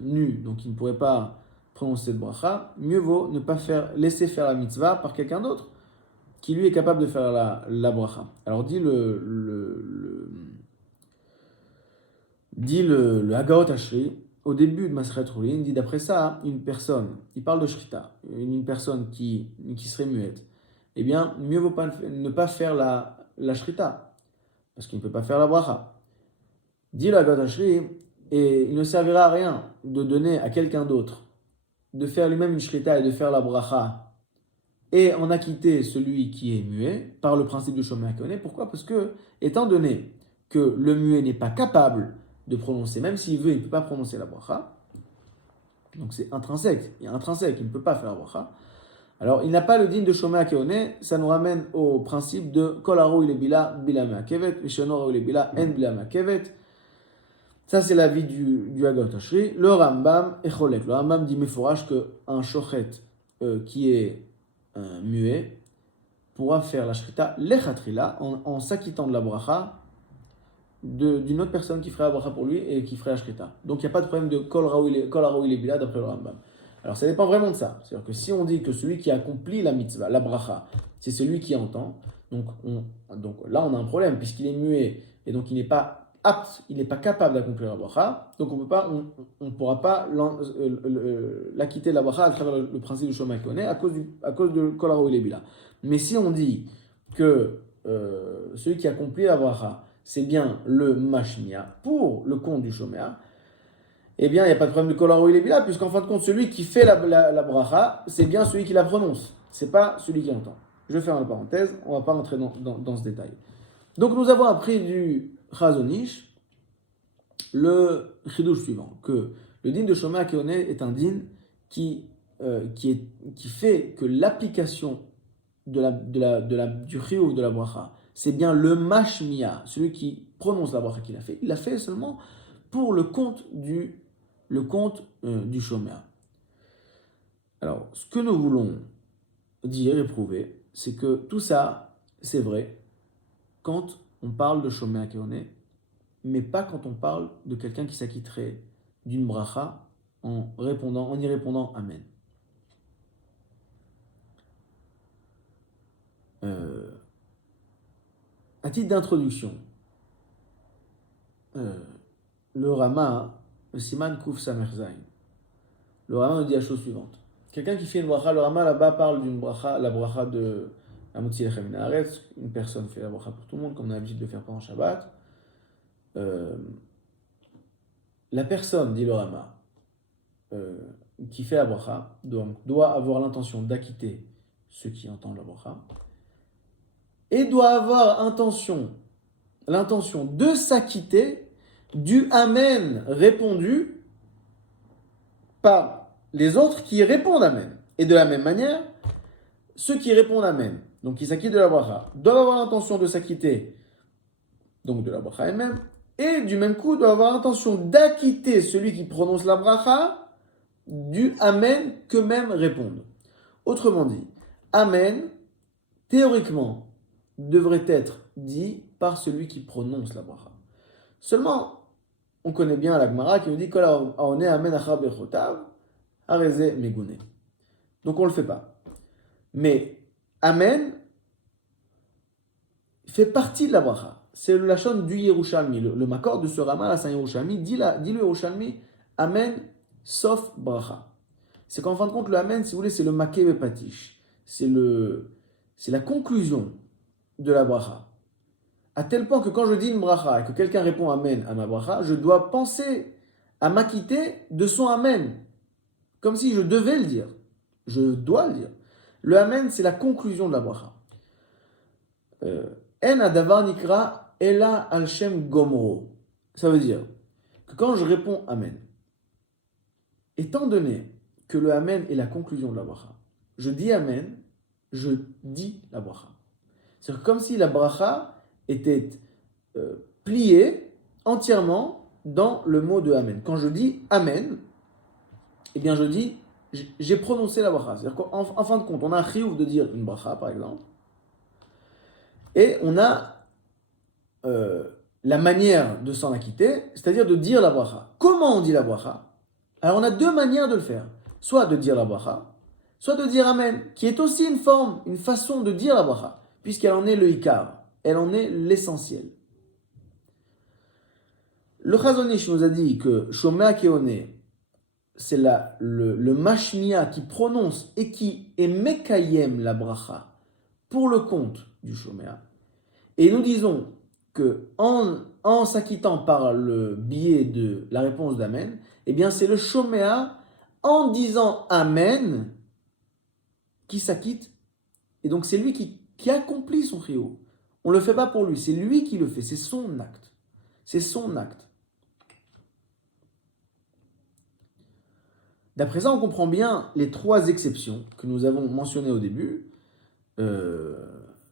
nu, donc qui ne pourrait pas prononcer de bracha, mieux vaut ne pas laisser faire la mitzvah par quelqu'un d'autre qui lui est capable de faire la bracha. Alors dit le Hagaot Ashri, au début de Masechet Chulin, dit d'après ça, une personne, il parle de Shrita, une personne qui serait muette, eh bien, mieux vaut ne pas faire la Shrita, parce qu'il ne peut pas faire la bracha. Dit le Hagaot Ashri, et il ne servira à rien de donner à quelqu'un d'autre, de faire lui-même une Shrita et de faire la bracha, et en acquitter celui qui est muet, par le principe de Shomea Keoneh. Pourquoi? Parce que, étant donné que le muet n'est pas capable de prononcer, même s'il veut, il ne peut pas prononcer la bracha. Donc c'est intrinsèque, il y a intrinsèque, il ne peut pas faire la bracha. Alors il n'a pas le din de Shomea Keoneh, ça nous ramène au principe de Kol haro il bila bila me'akevet, Visheno haro il bila en bila me'akevet. Ça c'est l'avis du Hagaot Ashri. Le Rambam est cholek. Le Rambam dit meforash qu'un shochet qui est muet pourra faire la shrita lechatrila en s'acquittant de la bracha d'une autre personne qui ferait la bracha pour lui et qui ferait la shrita. Donc il n'y a pas de problème de kol haro il bila d'après le Rambam. Alors ça dépend vraiment de ça. C'est-à-dire que si on dit que celui qui accomplit la mitzvah, la bracha, c'est celui qui entend, donc là on a un problème puisqu'il est muet et donc il n'est pas apte, il n'est pas capable d'accomplir la bracha, donc on ne pourra pas l'acquitter de la bracha à travers le principe de Shomea Keoneh à cause de kol haro il bila. Mais si on dit que celui qui accomplit la bracha, c'est bien le mashmia pour le compte du Shomea, eh bien, il n'y a pas de problème de kol haro il bila, puisqu'en fin de compte, celui qui fait la bracha, c'est bien celui qui la prononce, c'est pas celui qui entend. Je ferme la parenthèse, on ne va pas rentrer dans ce détail. Donc, nous avons appris du Chazon Ish le chidouche suivant, que le din de Shomea Keoneh est un din qui fait que l'application du chiyuv de la bracha, c'est bien le mashmia, celui qui prononce la bracha qu'il a fait. Il l'a fait seulement pour le compte du Shomea. Alors, ce que nous voulons dire et prouver, c'est que tout ça, c'est vrai quand on parle de Shomea Keoneh, mais pas quand on parle de quelqu'un qui s'acquitterait d'une bracha en y répondant Amen. À titre d'introduction, le Rama, le Siman Kuf Samer Zayin, le Rama nous dit la chose suivante. Quelqu'un qui fait une bracha, le Rama là-bas parle d'une bracha, la bracha de Amotzi Lechem Min Haaretz. Une personne fait la bracha pour tout le monde, comme on a l'habitude de faire pendant Shabbat. La personne, dit le Rama, qui fait la bracha, doit avoir l'intention d'acquitter ceux qui entendent la bracha, et doit avoir intention, l'intention de s'acquitter du Amen répondu par les autres qui répondent Amen. Et de la même manière, ceux qui répondent Amen, donc qui s'acquittent de la bracha, doivent avoir l'intention de s'acquitter donc de la bracha elle-même, et du même coup doivent avoir l'intention d'acquitter celui qui prononce la bracha du Amen qu'eux-mêmes répondent. Autrement dit, Amen, théoriquement, devrait être dit par celui qui prononce la bracha. Seulement, on connaît bien la Gemara qui nous dit Kol haone Amen achar bechotav, hareze megune. Donc on ne le fait pas. Mais Amen fait partie de la bracha. C'est le lachon du Yerushalmi. Le makor de ce Rama, la Saint Yerushalmi, dit le Yerushalmi Amen sauf bracha. C'est qu'en fin de compte, le Amen, si vous voulez, c'est le maké bepatish. C'est la conclusion de la bracha. À tel point que quand je dis une bracha et que quelqu'un répond Amen à ma bracha, je dois penser à m'acquitter de son Amen. Comme si je devais le dire. Je dois le dire. Le Amen, c'est la conclusion de la bracha. En adavar nikra ela al shem gomro. Ça veut dire que quand je réponds Amen, étant donné que le Amen est la conclusion de la bracha, je dis Amen, je dis la bracha. C'est comme si la bracha était pliée entièrement dans le mot de Amen. Quand je dis Amen, eh bien je dis, j'ai prononcé la bracha. C'est-à-dire qu'en fin de compte, on a un chiyuv de dire une bracha, par exemple, et on a la manière de s'en acquitter, c'est-à-dire de dire la bracha. Comment on dit la bracha? Alors on a deux manières de le faire. Soit de dire la bracha, soit de dire Amen, qui est aussi une forme, une façon de dire la bracha, puisqu'elle en est le ikar, elle en est l'essentiel. Le Chazon Ish nous a dit que Shomea Keone, c'est le mashmia qui prononce et qui est mekayem la bracha pour le compte du Shomea. Et nous disons que en s'acquittant par le biais de la réponse d'Amen, eh bien c'est le Shomea en disant Amen qui s'acquitte. Et donc c'est lui qui accomplit son chiyuv. On ne le fait pas pour lui, c'est lui qui le fait, c'est son acte. C'est son acte. D'après ça, on comprend bien les trois exceptions que nous avons mentionnées au début.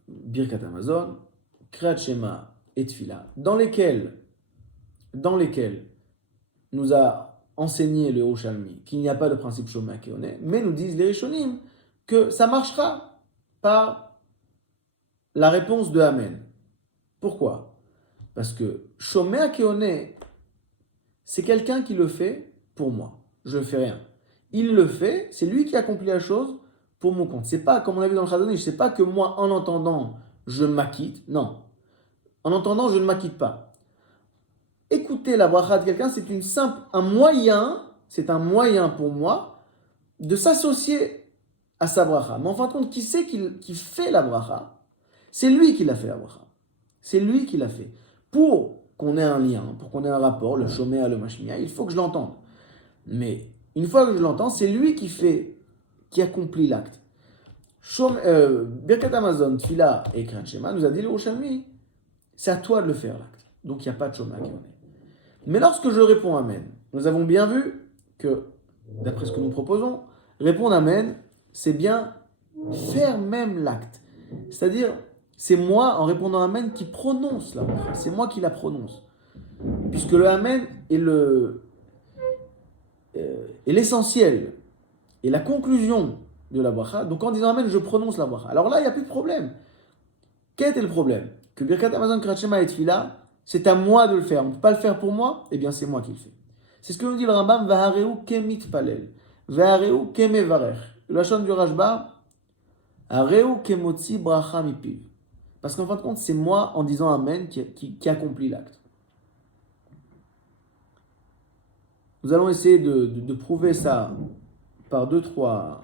Birkat Hamazon, Kriyat Shema et Tfila, dans lesquels nous a enseigné le Yerushalmi qu'il n'y a pas de principe Shomea Keone, mais nous disent les Rishonim que ça marchera par la réponse de Amen. Pourquoi? Parce que Shomea Keone, c'est quelqu'un qui le fait pour moi. Je ne fais rien. Il le fait, c'est lui qui accomplit la chose pour mon compte. C'est pas, comme on a vu dans le Chazon Ish, c'est pas que moi, en entendant, je m'acquitte. Non. En entendant, je ne m'acquitte pas. Écouter la bracha de quelqu'un, c'est un moyen pour moi de s'associer à sa bracha. Mais en fin de compte, qui c'est qui fait la bracha? C'est lui qui l'a fait la bracha. C'est lui qui l'a fait. Pour qu'on ait un lien, pour qu'on ait un rapport, le shomea, le mashmia, il faut que je l'entende. Mais une fois que je l'entends, c'est lui qui accomplit l'acte. Birkat Hamazon, Tfila et Kriyat Shema nous a dit le Yerushalmi, c'est à toi de le faire l'acte. Donc il n'y a pas de shomea qui en est. Mais lorsque je réponds Amen, nous avons bien vu que, d'après ce que nous proposons, répondre Amen, c'est bien faire même l'acte. C'est-à-dire, c'est moi, en répondant Amen, qui prononce la bracha. C'est moi qui la prononce. Puisque le Amen est l'essentiel et la conclusion de la bracha. Donc en disant Amen, je prononce la bracha. Alors là, il n'y a plus de problème. Quel était le problème? Que Birkat Hamazon, Kriyat Shema et Tfila, c'est à moi de le faire. On ne peut pas le faire pour moi, eh bien c'est moi qui le fais. C'est ce que nous dit le Rambam, Vahareu kemit palel, Vahareu kemevarech. Le Lachon du Rashba, Hareu kemotzi bracha mipiv. Parce qu'en fin de compte, c'est moi, en disant Amen, qui accomplit l'acte. Nous allons essayer de prouver ça par deux, trois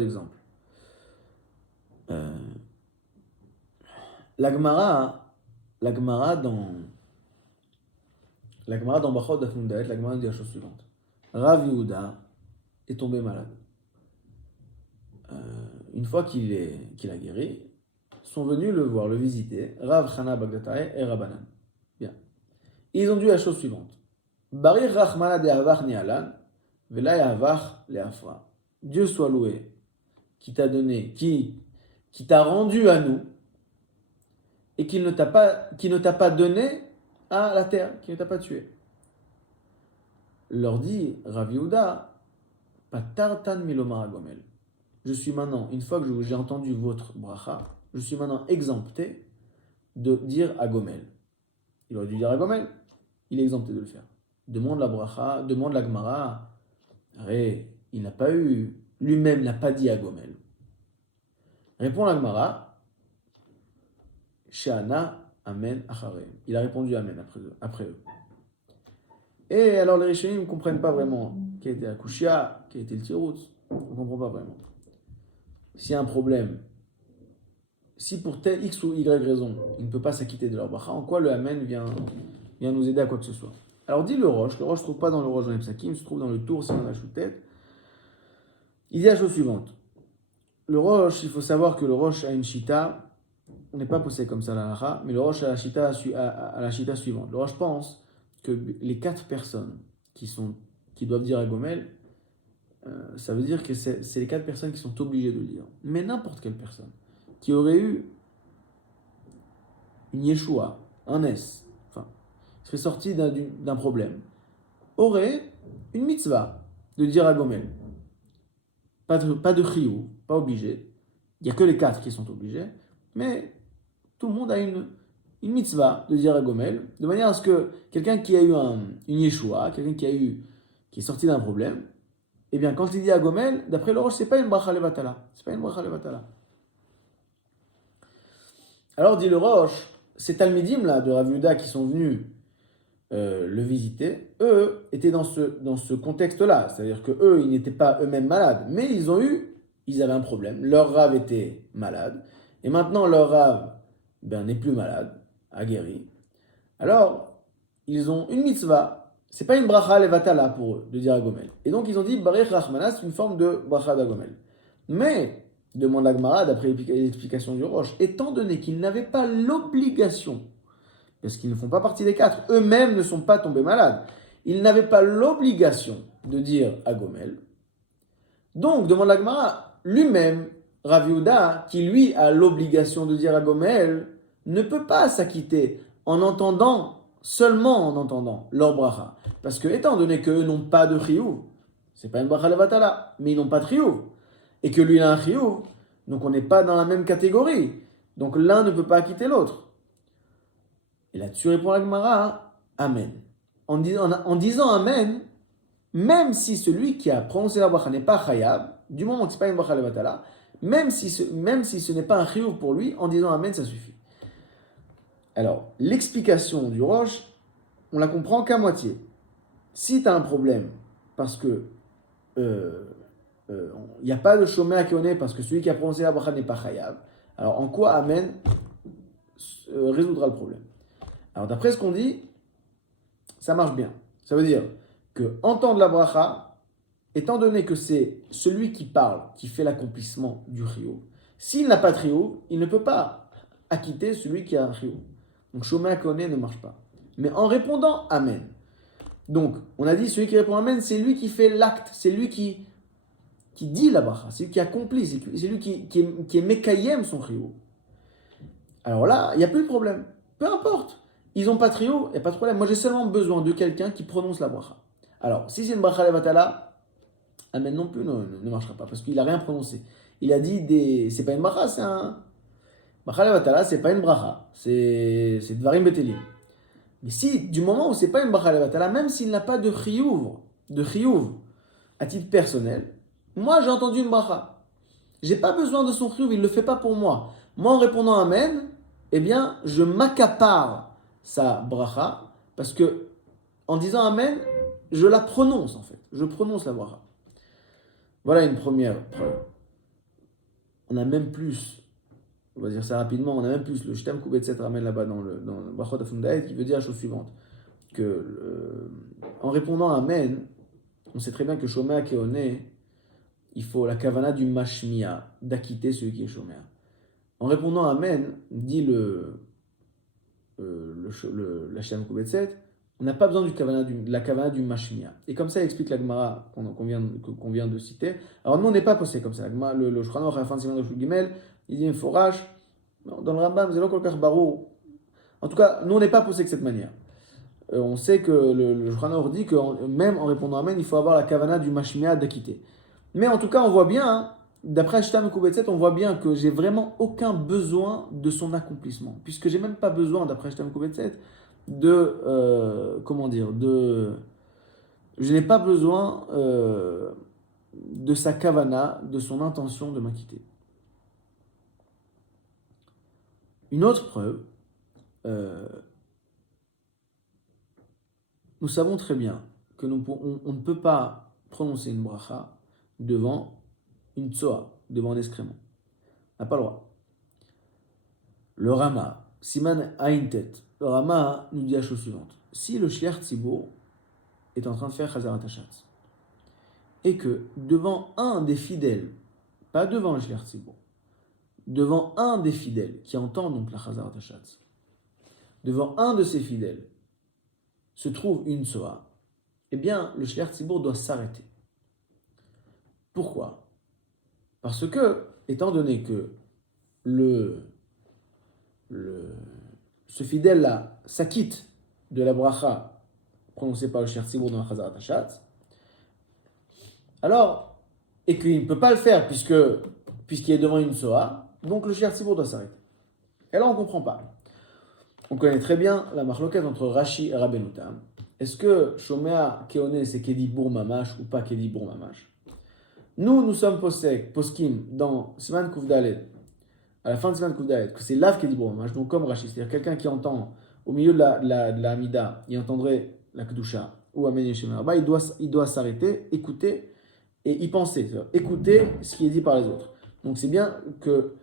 exemples. La Gemara dans Bachot Daf Nun Dalet, la Gemara dit la chose suivante. Rav Yehuda est tombé malade. Une fois qu'il a guéri, sont venus le voir, le visiter, Rav Chana Bagdatae et Rabbanan. Bien. Ils ont dit la chose suivante. Barir Rachmana de Havach Nialan, Vela Yahavach Leafra. Dieu soit loué, qui t'a donné, qui t'a rendu à nous, et qui ne t'a pas donné à la terre, qui ne t'a pas tué. Leur dit Rav Yehuda, Patartan Milomar Gomel. Je suis maintenant, une fois que j'ai entendu votre bracha, je suis maintenant exempté de dire à Gomel. Il aurait dû dire à Gomel, il est exempté de le faire. Demande la bracha, demande la Gemara. Arrête, il n'a pas eu, lui-même n'a pas dit à Gomel. Répond la Gemara, Sheana Amen Acharem. Il a répondu Amen après eux. Et alors les Rishonim ne comprennent pas vraiment quel était la Kushia, quel était le Tiroutz. On ne comprend pas vraiment. S'il y a un problème, si pour telle X ou Y raison, il ne peut pas s'acquitter de leur bracha, en quoi le Amen vient nous aider à quoi que ce soit? Alors dit le Roche ne se trouve pas dans le Roche dans les Psakim, il se trouve dans le Tour, c'est dans la Choutet. Il dit la chose suivante. Le Roche, il faut savoir que le Roche a une Shita, on n'est pas poussé comme ça la Lacha, mais le Roche a la Shita suivante. Le Roche pense que les 4 personnes qui doivent dire à Gomel, ça veut dire que c'est les 4 personnes qui sont obligées de le dire. Mais n'importe quelle personne qui aurait eu une Yeshua, un S, enfin, serait sorti d'un problème, aurait une mitzvah de dire à Gomel. Pas de chiyuv, pas obligé. Il n'y a que les 4 qui sont obligés, mais tout le monde a une mitzvah de dire à Gomel, de manière à ce que quelqu'un qui a eu une Yeshua, quelqu'un qui est sorti d'un problème, eh bien, quand il dit à Gomel, d'après le Roche, c'est pas une bracha levatala. C'est pas une bracha levatala. Alors, dit le Roche, ces Talmidim là de Rav Yehuda qui sont venus le visiter, eux étaient dans ce contexte-là. C'est-à-dire que eux, ils n'étaient pas eux-mêmes malades, mais ils avaient un problème. Leur Rav était malade, et maintenant leur Rav n'est plus malade, a guéri. Alors, ils ont une mitzvah. C'est pas une bracha levatala pour eux de dire à Gomel. Et donc ils ont dit Barich Rachmana, c'est une forme de bracha d'Agomel. Mais, demande la Gemara, d'après l'explication du Roche, étant donné qu'ils n'avaient pas l'obligation, parce qu'ils ne font pas partie des 4, eux-mêmes ne sont pas tombés malades, ils n'avaient pas l'obligation de dire à Gomel. Donc, demande la Gemara, lui-même, Rav Yehuda, qui lui a l'obligation de dire à Gomel, ne peut pas s'acquitter seulement en entendant leur bracha. Parce que, étant donné qu'eux n'ont pas de chiyuv, c'est pas une bracha levatala, mais ils n'ont pas de chiyuv, et que lui il a un chiyuv, donc on n'est pas dans la même catégorie. Donc l'un ne peut pas acquitter l'autre. Et là-dessus répond la Gemara, Amen. En disant Amen, même si celui qui a prononcé la bracha n'est pas chayab, du moment que ce n'est pas une bracha levatala, même si ce n'est pas un chiyuv pour lui, en disant Amen, ça suffit. Alors, l'explication du Roche, on la comprend qu'à moitié. Si tu as un problème, parce que il n'y a pas de chômé à kioné, parce que celui qui a prononcé la bracha n'est pas chayab, alors en quoi Amen résoudra le problème? Alors d'après ce qu'on dit, ça marche bien. Ça veut dire que entendre la bracha, étant donné que c'est celui qui parle qui fait l'accomplissement du chiyuv, s'il n'a pas de chiyuv, il ne peut pas acquitter celui qui a un chiyuv. Donc chômé à kioné ne marche pas. Mais en répondant Amen, donc on a dit celui qui répond Amen, c'est lui qui fait l'acte, c'est lui qui dit la bracha, c'est lui qui accomplit, c'est lui qui est mekayem son chiyuv. Alors là, il n'y a plus de problème. Peu importe. Ils n'ont pas de chiyuv, il n'y a pas de problème. Moi, j'ai seulement besoin de quelqu'un qui prononce la bracha. Alors, si c'est une bracha levatala, Amen non plus ne marchera pas, parce qu'il n'a rien prononcé. Il a dit c'est pas une bracha, c'est un... Bracha levatala, c'est pas une bracha. C'est dvarim betelim. Mais si, du moment où c'est pas une bracha levatala, même s'il n'a pas de chiyuv à titre personnel, moi, j'ai entendu une bracha. J'ai pas besoin de son chiyuv, il ne le fait pas pour moi. Moi, en répondant Amen, eh bien, je m'accapare sa bracha, parce que en disant Amen, je la prononce en fait. Je prononce la bracha. Voilà une première preuve. On a même plus, on va dire ça rapidement, on a même plus le Shtem Kubetset ramène là-bas dans le Brachot Afundaet qui veut dire la chose suivante, que en répondant Amen, on sait très bien que Shomea Keoné, il faut la kavana du mashmiya, d'acquitter celui qui est Shomea. En répondant Amen, dit la Shem Koubetset, on n'a pas besoin de la kavana du Mashmiya. Et comme ça, il explique la Gemara qu'on vient de citer. Alors nous, on n'est pas posé comme ça. Le Shulchan Aruch à la fin de Siman Reshut Gimel, il dit un forage. Dans le Rambam, c'est pas Kolkar Barou. En tout cas, nous, on n'est pas posé de cette manière. On sait que le Shulchan Aruch dit que même en répondant Amen, il faut avoir la kavana du Mashmiya d'Akité. Mais en tout cas, on voit bien, hein, d'après Ashtam Koubetset, on voit bien que j'ai vraiment aucun besoin de son accomplissement. Puisque j'ai même pas besoin, d'après Ashtam Koubetset, je n'ai pas besoin de sa kavana, de son intention de m'acquitter. Une autre preuve, nous savons très bien que on ne peut pas prononcer une bracha devant une tsoa, devant un excrément. On n'a pas le droit. Le Rama, Siman Aïntet, le Rama nous dit la chose suivante. Si le Shliach Tzibur est en train de faire Chazarat Hashatz, et que devant un des fidèles, pas devant le Shliach Tzibur, devant un des fidèles qui entend donc la Chazarat Hashatz, devant un de ces fidèles se trouve une Tsoa, eh bien le Shliach Tzibur doit s'arrêter. Pourquoi ? Parce que, étant donné que ce fidèle-là s'acquitte de la bracha prononcée par le Shliach Tzibur dans la Chazarat Hashatz, alors, et qu'il ne peut pas le faire puisqu'il est devant une Soha, donc le Shliach Tzibur doit s'arrêter. Et là, on ne comprend pas. On connaît très bien la marloquette entre Rashi et Rabbeinu Tam. Est-ce que Shomea Keone c'est Kedibur Mamash ou pas Kedibur Mamash? Nous sommes poskim dans Siman Kufdaled, à la fin de Siman Kufdaled, que c'est Lav Kedibur Mamash, donc comme Rashi, c'est-à-dire quelqu'un qui entend au milieu de la Amida, il entendrait la Kedusha ou Amen Yeshem Rabba, il doit s'arrêter, écouter et y penser, écouter ce qui est dit par les autres. Donc c'est bien que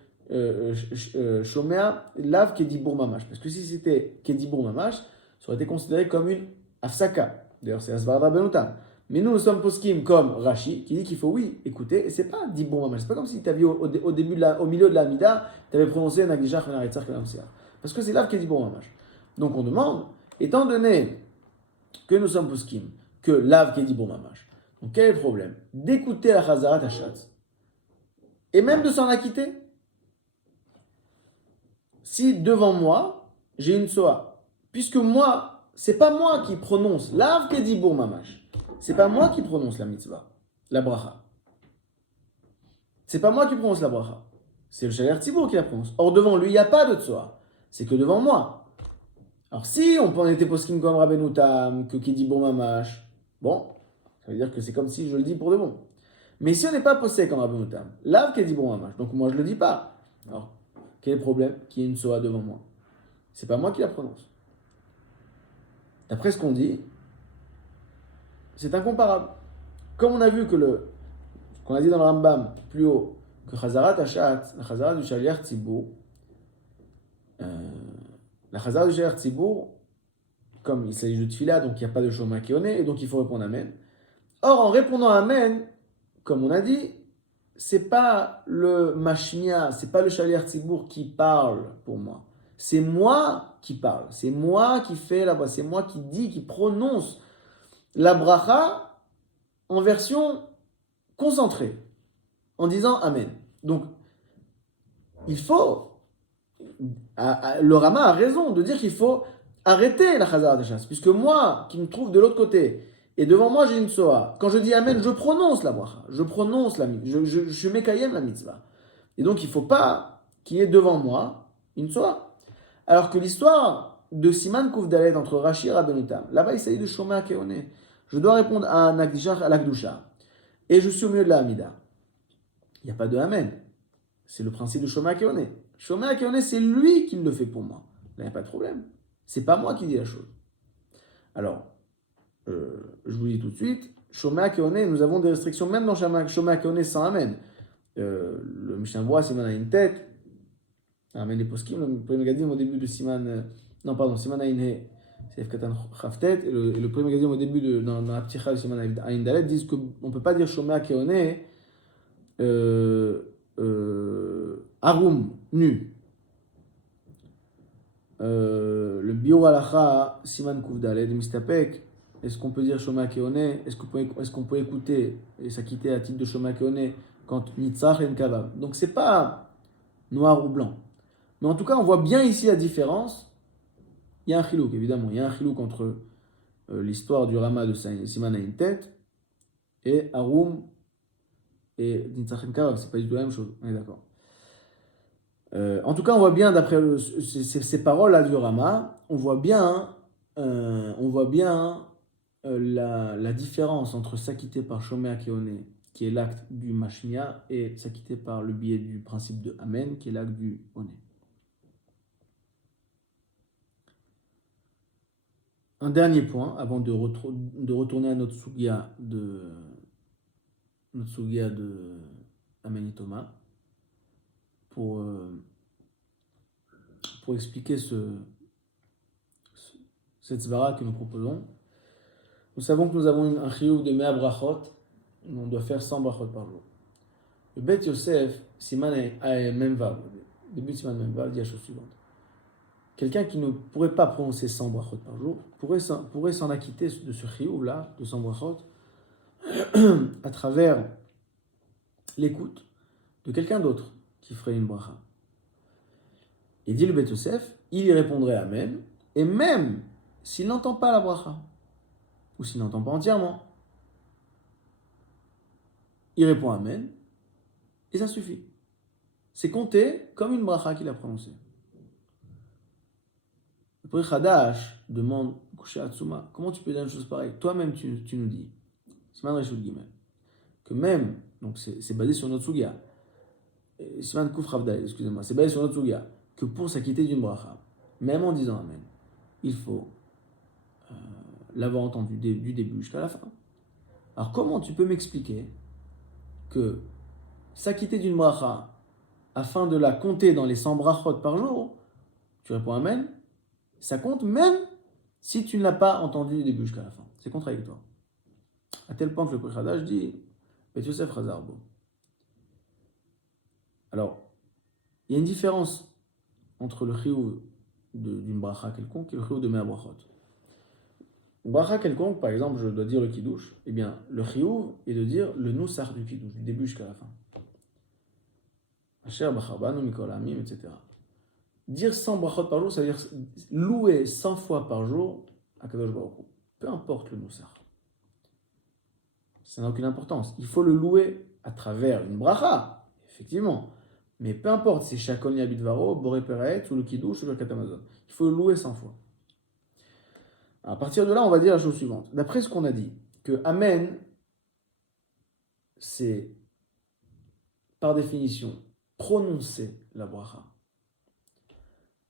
Shomea Lav Kedibur Mamash, parce que si c'était Kedibur Mamash, ça aurait été considéré comme une Afsaka. D'ailleurs, c'est Asvar Rabbeinu Tam. Mais nous sommes poskim comme Rashi, qui dit qu'il faut, oui, écouter, et c'est pas Dibur Mamash. C'est pas comme si tu avais au milieu de la Mida, tu avais prononcé Nagdishach Venaretzach Kelamsiach. Parce que c'est Lav Kedibur Mamash. Donc on demande, étant donné que nous sommes poskim, que Lav Kedibur Mamash, donc quel est le problème? D'écouter la Chazarat Hashatz, et même de s'en acquitter. Si devant moi, j'ai une Soa, puisque moi, c'est pas moi qui prononce Lav Kedibur Mamash. C'est pas moi qui prononce la mitzvah, la bracha. C'est pas moi qui prononce la bracha. C'est le Shliach Tzibur qui la prononce. Or, devant lui, il n'y a pas de tsoa. C'est que devant moi. Alors, si on était poskim comme Rabbeinu Tam, que Kedibur Mamash, bon, ça veut dire que c'est comme si je le dis pour de bon. Mais si on n'est pas posé comme Rabbeinu Tam, Lav Kedibur Mamash, donc moi je le dis pas. Alors, quel est le problème? Qu'il y ait une tsoa devant moi. C'est pas moi qui la prononce. D'après ce qu'on dit, c'est incomparable. Comme on a vu qu'on a dit dans le Rambam plus haut, que Chazarat Hashatz, la Chazarat du Shliach Tzibur, la Chazarat du Shliach Tzibur, comme il s'agit de Tfila, donc il n'y a pas de Shoma Keone, et donc il faut répondre Amen. Or, en répondant Amen, comme on a dit, c'est pas le Mashmia, c'est pas le Shliach Tzibur qui parle pour moi. C'est moi qui parle. C'est moi qui fais la bracha. C'est moi qui dis, qui prononce la bracha en version concentrée, en disant Amen. Donc, il faut, le Rama a raison de dire qu'il faut arrêter la Chazarat Hashatz, puisque moi, qui me trouve de l'autre côté, et devant moi j'ai une Soha, quand je dis Amen, je prononce la bracha, je prononce je mekayem la mitzvah. Et donc, il ne faut pas qu'il y ait devant moi une Soha. Alors que l'histoire de Siman Kufdalet entre Rashi et Rabbeinu Tam, là-bas il s'agit de Shomea Keone. Je dois répondre à un Nagdishach à l'Akdusha. Et je suis au milieu de la Hamida. Il n'y a pas de Amen. C'est le principe de Shomea Keone. Shomea Keone, c'est lui qui le fait pour moi. Là, il n'y a pas de problème. C'est pas moi qui dis la chose. Alors, je vous dis tout de suite, Shomea Keone, nous avons des restrictions même dans Shomea Keone sans Amen. Le Mishnah voit Siman a une tête. Amen les poskim, le premier magadim au début de Siman. Non, pardon, Siman a une c'est F-Katan Chavtet, et le premier magasin au début, dans la Pticha de Siman Ayin Dalet, disent qu'on ne peut pas dire Shomea Keone Arum, nu. Le bio halacha siman kuvdaled mistapek. Est-ce qu'on peut dire shoma keone? Est-ce qu'on peut écouter et s'acquitter à titre de shoma keone quand nitzach et kavav? Donc c'est pas noir ou blanc. Mais en tout cas, on voit bien ici la différence. Il y a un chilouk, évidemment. Il y a un chilouk entre l'histoire du Rama de Siman Aintet et Arum et Nitzach et Kavav. C'est pas du tout la même chose. On est d'accord. En tout cas, on voit bien, d'après ces paroles-là du Rama, on voit bien la différence entre s'acquitter par Shomer Keone, qui est l'acte du Mashmiya, et s'acquitter par le biais du principe de Amen, qui est l'acte du Oné. Un dernier point, avant de retourner à notre Sugia de Amen et Thomas, pour expliquer cette svara que nous proposons. Nous savons que nous avons un chiyuv de 100 brachot, on doit faire 100 brachot par jour. Le Bet Yosef, Siman Memvav, début de Siman Memvav, dit la chose suivante. Quelqu'un qui ne pourrait pas prononcer 100 brachot par jour pourrait s'en acquitter de ce chiyuv-là, de 100 brachot, à travers l'écoute de quelqu'un d'autre qui ferait une bracha. Et dit le Bet Yosef, il y répondrait Amen, et même s'il n'entend pas la bracha, ou s'il n'entend pas entièrement, il répond Amen, et ça suffit. C'est compté comme une bracha qu'il a prononcée. Le Pri Hadash demande, comment tu peux dire une chose pareille? Toi-même, tu nous dis, Siman Reshut Gimel, que même, donc c'est basé sur notre Sugia, Siman Kuf Ravdai, excusez-moi, c'est basé sur notre Sugia, que pour s'acquitter d'une bracha, même en disant Amen, il faut l'avoir entendu du début jusqu'à la fin. Alors comment tu peux m'expliquer que s'acquitter d'une bracha afin de la compter dans les 100 brachot par jour, tu réponds Amen, ça compte même si tu ne l'as pas entendu du début jusqu'à la fin. C'est contradictoire. À tel point que le Pri Hadash dit Bet Yosef Razarbo. Alors, il y a une différence entre le chiyuv d'une bracha quelconque et le chiyuv de 100 brachot. Une bracha quelconque, par exemple, je dois dire le kiddush, eh bien, le chiyuv est de dire le nusach du kiddush, du début jusqu'à la fin. Asher bacharbanu mikol hamim, etc. Dire 100 brachot par jour, ça veut dire louer 100 fois par jour à Kadosh Baruch Hu. Peu importe le nusach. Ça n'a aucune importance. Il faut le louer à travers une bracha, effectivement. Mais peu importe, c'est Shakol Yabidvaro, Boré Peret, ou le Kiddush, ou le Katamazon. Il faut le louer 100 fois. À partir de là, on va dire la chose suivante. D'après ce qu'on a dit, que Amen, c'est par définition prononcer la bracha.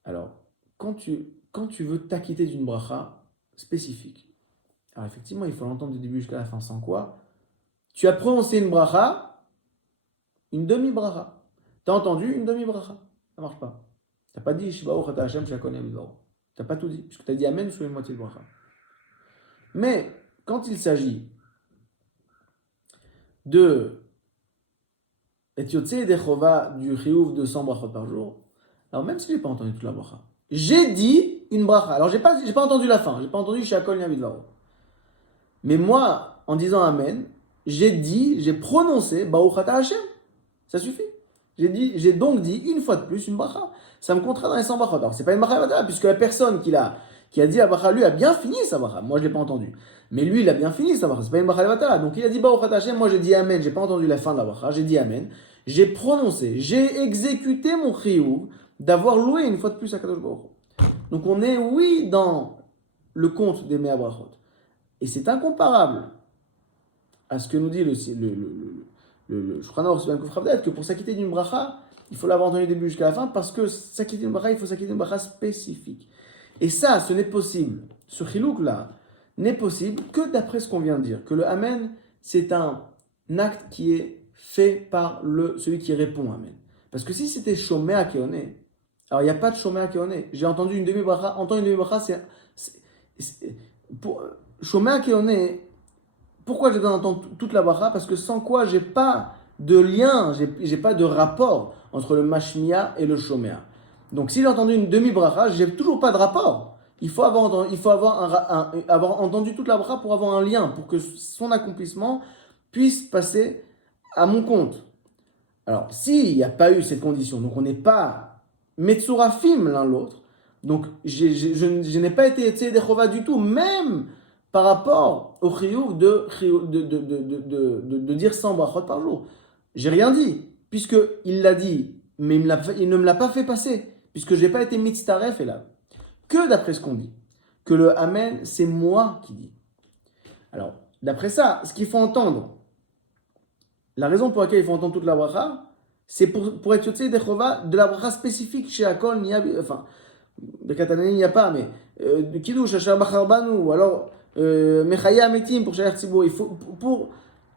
Alors, quand tu veux t'acquitter d'une bracha spécifique, alors effectivement, il faut l'entendre du début jusqu'à la fin, sans quoi tu as prononcé une bracha, une demi-bracha. Tu as entendu une demi-bracha. Ça ne marche pas. Tu n'as pas dit Shibao Chata Hashem Shakon Yabidvaro. Tu n'as pas tout dit, puisque tu as dit Amen sur une moitié de bracha. Mais quand il s'agit de Etiotse et Dechova du chiyuv de 100 brachot par jour, alors même si je n'ai pas entendu toute la bracha, j'ai dit une bracha. Alors j'ai pas entendu la fin, j'ai pas entendu Shakol Yabidvaro. Mais moi, en disant Amen, j'ai prononcé Baruch Ata Hashem. Ça suffit. J'ai donc dit une fois de plus une bracha. Ça me comptera dans les 100 brachot. Alors c'est pas une bracha puisque la personne qui a dit la bracha, lui a bien fini sa bracha. Moi je l'ai pas entendu. Mais lui il a bien fini sa bracha. C'est pas une bracha levatala. Donc il a dit Baruch Ata Hashem. Moi j'ai dit Amen. J'ai pas entendu la fin de la bracha. J'ai dit Amen. J'ai prononcé. J'ai exécuté mon chiyuv d'avoir loué une fois de plus à Kadosh Baruch Hu. Donc on est oui dans le compte des 100 brachot. Et c'est incomparable à ce que nous dit le Shulchan Aruch Siman Kuf Ravdai, que pour s'acquitter d'une bracha, il faut l'avoir entendu du début jusqu'à la fin, parce que s'acquitter d'une bracha, il faut s'acquitter d'une bracha spécifique. Et ça, ce n'est possible, ce chilouk-là, n'est possible que d'après ce qu'on vient de dire, que le Amen, c'est un acte qui est fait par celui qui répond Amen. Parce que si c'était Shomea Keone, alors il n'y a pas de Shomea Keone. J'ai entendu une demi-bracha, entendre une demi-bracha, pour Shomea Keone, pourquoi je dois entendre toute la bracha? Parce que sans quoi j'ai pas de lien, j'ai pas de rapport entre le mashmia et le shomea. Donc si j'ai entendu une demi-bracha, j'ai toujours pas de rapport. Il faut avoir entendu toute la bracha pour avoir un lien, pour que son accomplissement puisse passer à mon compte. Alors, s'il n'y a pas eu cette condition, donc on n'est pas Metsurafim l'un l'autre, donc je n'ai pas été Tzedek Chova du tout, même par rapport au chiyuv de dire 100 brachot par jour. J'ai rien dit, puisqu'il l'a dit, mais il ne me l'a pas fait passer, puisque je n'ai pas été mitzaref et là. Que d'après ce qu'on dit, que le Amen, c'est moi qui dis. Alors, d'après ça, ce qu'il faut entendre, la raison pour laquelle il faut entendre toute la bracha, c'est pour être yotzei dechova de la bracha spécifique chez Akol, enfin, de Katané, il n'y a pas, mais de Kiddush, Asher Bachar Banu, ou alors Mechaya Ametim pour Shaliach Tzibur, il faut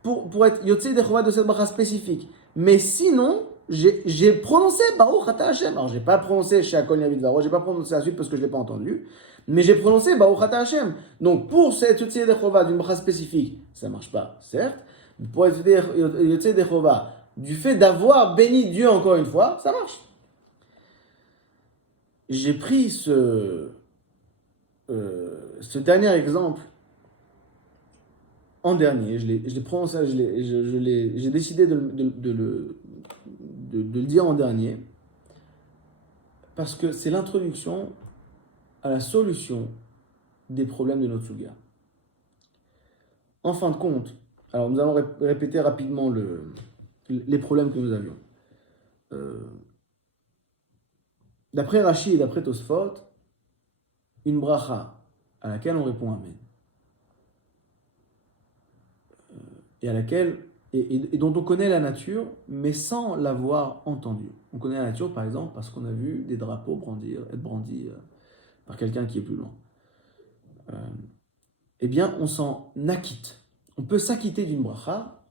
pour être yotzei dechova de cette bracha spécifique. Mais sinon, j'ai prononcé Baruch Ata Hashem. Alors, je n'ai pas prononcé chez Akol Niavid Varo, je n'ai pas prononcé la suite parce que je ne l'ai pas entendu, mais j'ai prononcé Baruch Ata Hashem. Donc, pour cette yotzei dechova d'une bracha spécifique, ça ne marche pas, certes. Pour être yotzei dechova du fait d'avoir béni Dieu encore une fois, ça marche. J'ai pris ce dernier exemple en dernier, je l'ai prononcé, j'ai décidé de le dire en dernier, parce que c'est l'introduction à la solution des problèmes de notre Suga. En fin de compte, alors nous allons répéter rapidement les problèmes que nous avions. D'après Rashi et d'après Tosfot, une bracha à laquelle on répond Amen, et dont on connaît la nature, mais sans l'avoir entendue. On connaît la nature, par exemple, parce qu'on a vu des drapeaux être brandis par quelqu'un qui est plus loin. Eh bien, on s'en acquitte. On peut s'acquitter d'une bracha,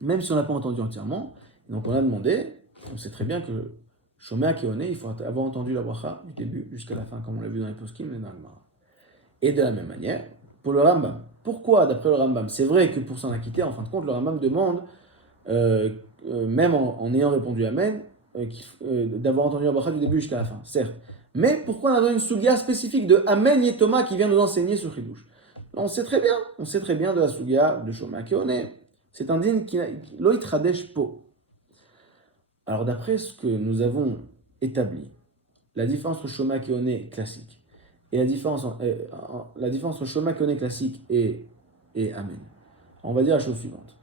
même si on n'a pas entendu entièrement. Donc on a demandé, on sait très bien que Shomea Keone, il faut avoir entendu la bracha du début jusqu'à la fin, comme on l'a vu dans les poskim et dans la Gemara. Et de la même manière, pour le Rambam. Pourquoi, d'après le Rambam? C'est vrai que pour s'en acquitter, en fin de compte, le Rambam demande, même en ayant répondu Amen, d'avoir entendu la bracha du début jusqu'à la fin, certes. Mais pourquoi on a une sugia spécifique de Amen Yetoma qui vient nous enseigner ce chidouche? On sait très bien de la sugia de Shomea Keone. C'est un din qui lo yitradesh po. Alors d'après ce que nous avons établi, la différence entre Shomea Keone classique et la différence entre Shomea Keone classique et Amen, on va dire la chose suivante.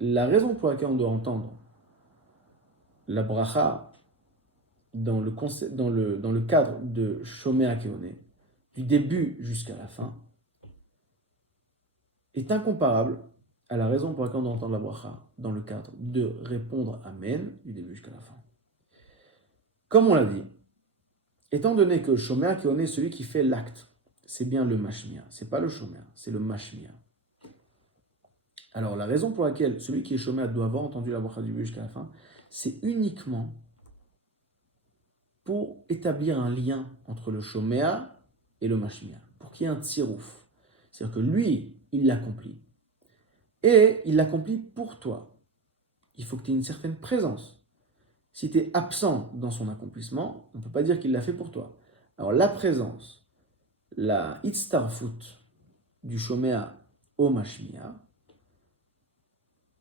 La raison pour laquelle on doit entendre la bracha dans le cadre de Shomea Keone, du début jusqu'à la fin, est incomparable à la raison pour laquelle on doit entendre la bracha dans le cadre de répondre Amen du début jusqu'à la fin. Comme on l'a dit, étant donné que Shomea Keone, celui qui fait l'acte, c'est bien le mashmia, c'est pas le Shomea, c'est le mashmia. Alors la raison pour laquelle celui qui est Shomea doit avoir entendu la bracha du début jusqu'à la fin, c'est uniquement pour établir un lien entre le Shomea et le mashmia, pour qu'il y ait un tsirouf. C'est-à-dire que lui, il l'accomplit. Et il l'accomplit pour toi. Il faut que tu aies une certaine présence. Si tu es absent dans son accomplissement, on ne peut pas dire qu'il l'a fait pour toi. Alors la présence, la hitztarfut du Shomea au mashmia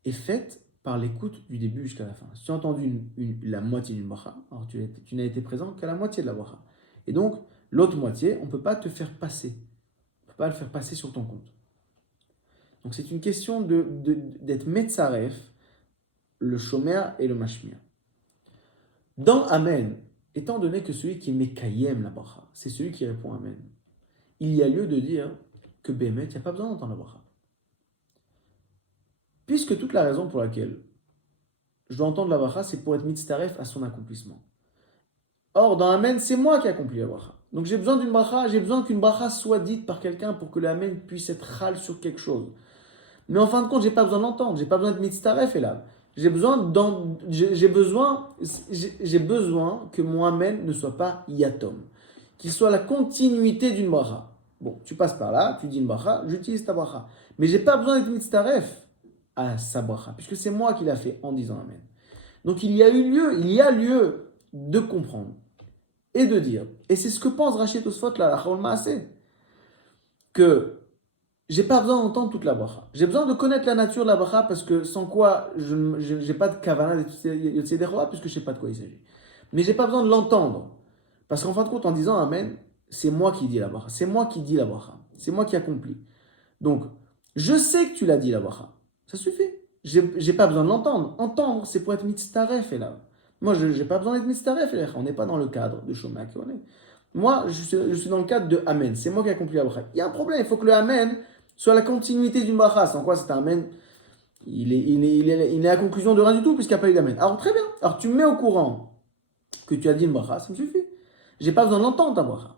est faite par l'écoute du début jusqu'à la fin. Si tu as entendu la moitié d'une bracha, alors tu n'as été présent qu'à la moitié de la bracha. Et donc, l'autre moitié, on ne peut pas te faire passer. On ne peut pas le faire passer sur ton compte. Donc c'est une question d'être metzaref, le Shomea et le mashmia. Dans Amen, étant donné que celui qui est mekayem la bracha, c'est celui qui répond Amen, il y a lieu de dire que Bémet, il n'y a pas besoin d'entendre la bracha. Puisque toute la raison pour laquelle je dois entendre la bracha, c'est pour être mitzaref à son accomplissement. Or, dans Amen, c'est moi qui accomplis la bracha. Donc j'ai besoin d'une bracha, j'ai besoin qu'une bracha soit dite par quelqu'un pour que l'Amen puisse être chal sur quelque chose. Mais en fin de compte, j'ai pas besoin d'entendre, j'ai pas besoin de mitzaref et là. J'ai besoin que mon Amen ne soit pas yatom, qu'il soit la continuité d'une bracha. Bon, tu passes par là, tu dis une bracha, j'utilise ta bracha. Mais j'ai pas besoin d'être mitzaref à sa bracha, puisque c'est moi qui l'a fait en disant Amen. Donc il y a lieu de comprendre et de dire, et c'est ce que pense Rachid Tosfot là, la Chol Maaseh, que j'ai pas besoin d'entendre toute la bracha. J'ai besoin de connaître la nature de la bracha parce que sans quoi je n'ai pas de kavana Yotzei des rois puisque je sais pas de quoi il s'agit. Mais j'ai pas besoin de l'entendre parce qu'en fin de compte, en disant Amen, c'est moi qui dis la bracha. C'est moi qui dis la bracha. C'est moi qui accomplis. Donc, je sais que tu l'as dit la bracha. Ça suffit. J'ai pas besoin de l'entendre. Entendre, c'est pour être mitztaref et là. Moi, je n'ai pas besoin d'être mitztaref et là. On n'est pas dans le cadre de Shomea Keone. Moi, je suis dans le cadre de Amen. C'est moi qui accomplis la bracha. Il y a un problème. Il faut que le Amen soit la continuité d'une bracha. Sans quoi c'est un Amen. Il est à la conclusion de rien du tout puisqu'il n'y a pas eu d'Amen. Alors, très bien. Alors, tu me mets au courant que tu as dit une bracha. Ça me suffit. J'ai pas besoin de l'entendre ta bracha.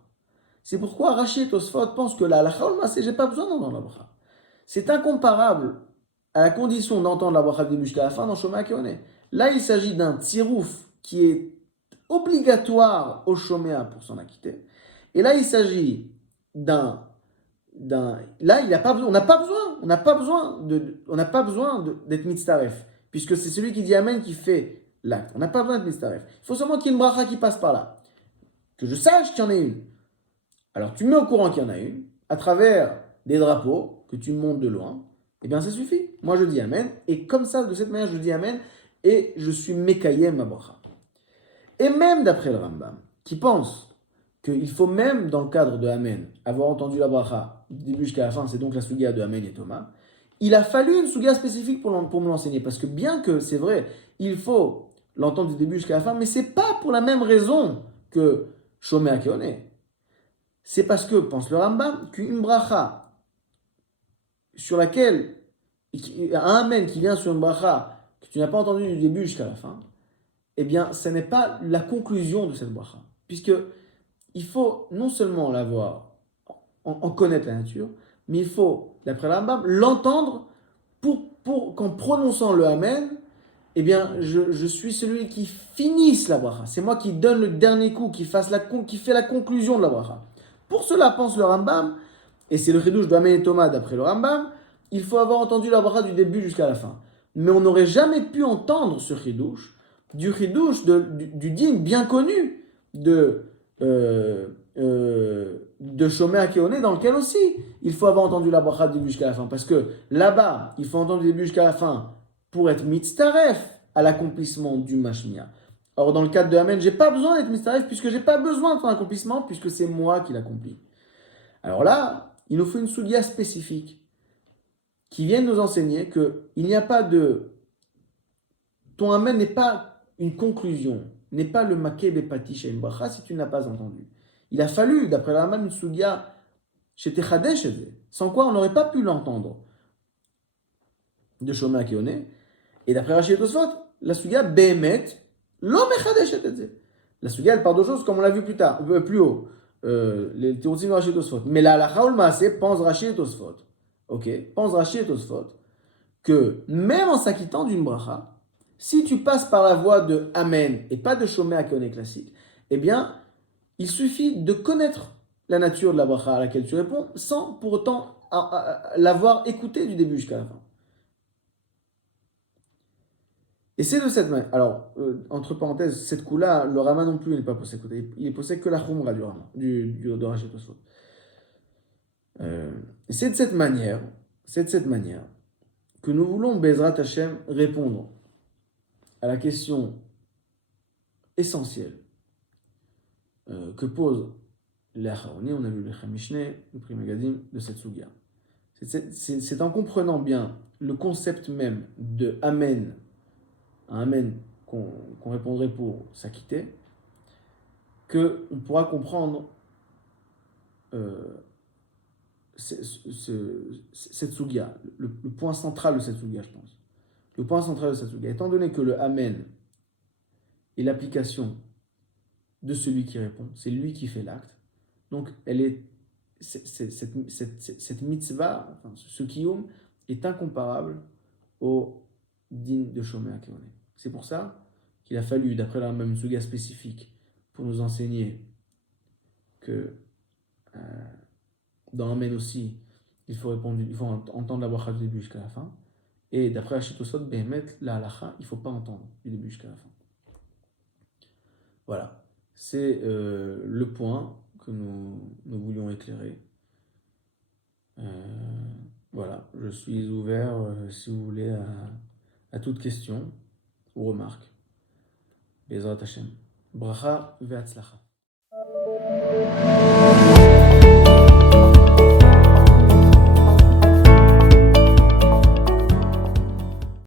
C'est pourquoi Rashi et Tosfot pensent que la halakha ol maaseh, j'ai pas besoin d'entendre la bracha. C'est incomparable à la condition d'entendre la bracha du début jusqu'à la fin dans Shomea Keone. Là, il s'agit d'un tirouf qui est obligatoire au Shomea pour s'en acquitter. Et là, il s'agit là, il a pas besoin, on n'a pas besoin d'être mitzaref, puisque c'est celui qui dit Amen qui fait l'acte. On n'a pas besoin d'être mitzaref. Il faut seulement qu'il y ait une bracha qui passe par là. Que je sache qu'il y en ait une. Alors, tu me mets au courant qu'il y en a une, à travers des drapeaux que tu montes de loin, et bien ça suffit. Moi, je dis Amen, et comme ça, de cette manière, je dis Amen, et je suis Mekayem ma bracha. Et même d'après le Rambam, qui pense qu'il faut même, dans le cadre de Amen, avoir entendu la bracha du début jusqu'à la fin, c'est donc la sugia de Amen et Thomas, il a fallu une sugia spécifique pour me l'enseigner, parce que bien que c'est vrai, il faut l'entendre du début jusqu'à la fin, mais c'est pas pour la même raison que Shomea Keone. C'est parce que, pense le Rambam, qu'une bracha sur laquelle, un Amen qui vient sur une bracha que tu n'as pas entendu du début jusqu'à la fin, eh bien, ce n'est pas la conclusion de cette bracha. Puisque il faut non seulement l'avoir, en connaître la nature, mais il faut, d'après le Rambam, l'entendre pour qu'en prononçant le Amen, eh bien, je suis celui qui finisse la bracha. C'est moi qui donne le dernier coup, qui fait la conclusion de la bracha. Pour cela, pense le Rambam, et c'est le chidouche de Amen et Thomas d'après le Rambam, il faut avoir entendu la bracha du début jusqu'à la fin. Mais on n'aurait jamais pu entendre ce chidouche du chidouche du dîme bien connu de Shomea Keone, dans lequel aussi il faut avoir entendu la bracha du début jusqu'à la fin. Parce que là-bas, il faut entendre du début jusqu'à la fin pour être mitzaref à l'accomplissement du mashmia. Or, dans le cadre de Amen, j'ai pas besoin d'être mitzaref puisque j'ai pas besoin de ton accomplissement puisque c'est moi qui l'accomplis. Alors là, il nous faut une soudia spécifique qui vient nous enseigner qu'il n'y a pas de... Ton Amen n'est pas une conclusion, n'est pas le maquet des patiches à une bracha si tu ne l'as pas entendu. Il a fallu, d'après la Rambam, une soudia chez Techadesh, sans quoi on n'aurait pas pu l'entendre de Shomea Keone. Et d'après Rashi et Tosfot, la soudia Behemet, lo mechadesh et la soudia, elle part de choses comme on l'a vu plus haut. Les théories de Rashi et Tosfot. Mais la halakha ol maaseh pense Rashi et Tosfot. Ok, pense Rashi et Tosfot que même en s'acquittant d'une bracha, si tu passes par la voie de Amen et pas de Shomea Keone classique, eh bien, il suffit de connaître la nature de la bracha à laquelle tu réponds sans pour autant l'avoir écouté du début jusqu'à la fin. Et c'est de cette manière. Alors, entre parenthèses, cette coup-là, le Rama non plus n'est pas possède. Il est possède que la Khumra du Rama, de Rashi Tosfot. Et c'est de cette manière que nous voulons, Bezrat Hashem, répondre à la question essentielle que pose les Acharoni, on a vu le Mishneh, le Pri Megadim de cette Sugia. C'est en comprenant bien le concept même de Amen, un Amen qu'on répondrait pour s'acquitter, qu'on pourra comprendre cette Sugia, le point central de cette Sugia, je pense. Le point central de cette Sugia, étant donné que le Amen est l'application de celui qui répond, c'est lui qui fait l'acte, donc cette mitzvah, enfin, ce kiyum, est incomparable au din de Shomea Keone. C'est pour ça qu'il a fallu, d'après la même suga spécifique, pour nous enseigner que dans Amen aussi, il faut entendre la bracha du début jusqu'à la fin. Et d'après Hachitosot, Behemet, la halacha, il ne faut pas entendre du début jusqu'à la fin. Voilà, c'est le point que nous voulions éclairer. Voilà, je suis ouvert, si vous voulez, à toute question ou remarque. Bezrat Hashem. Bracha ve'atzlacha.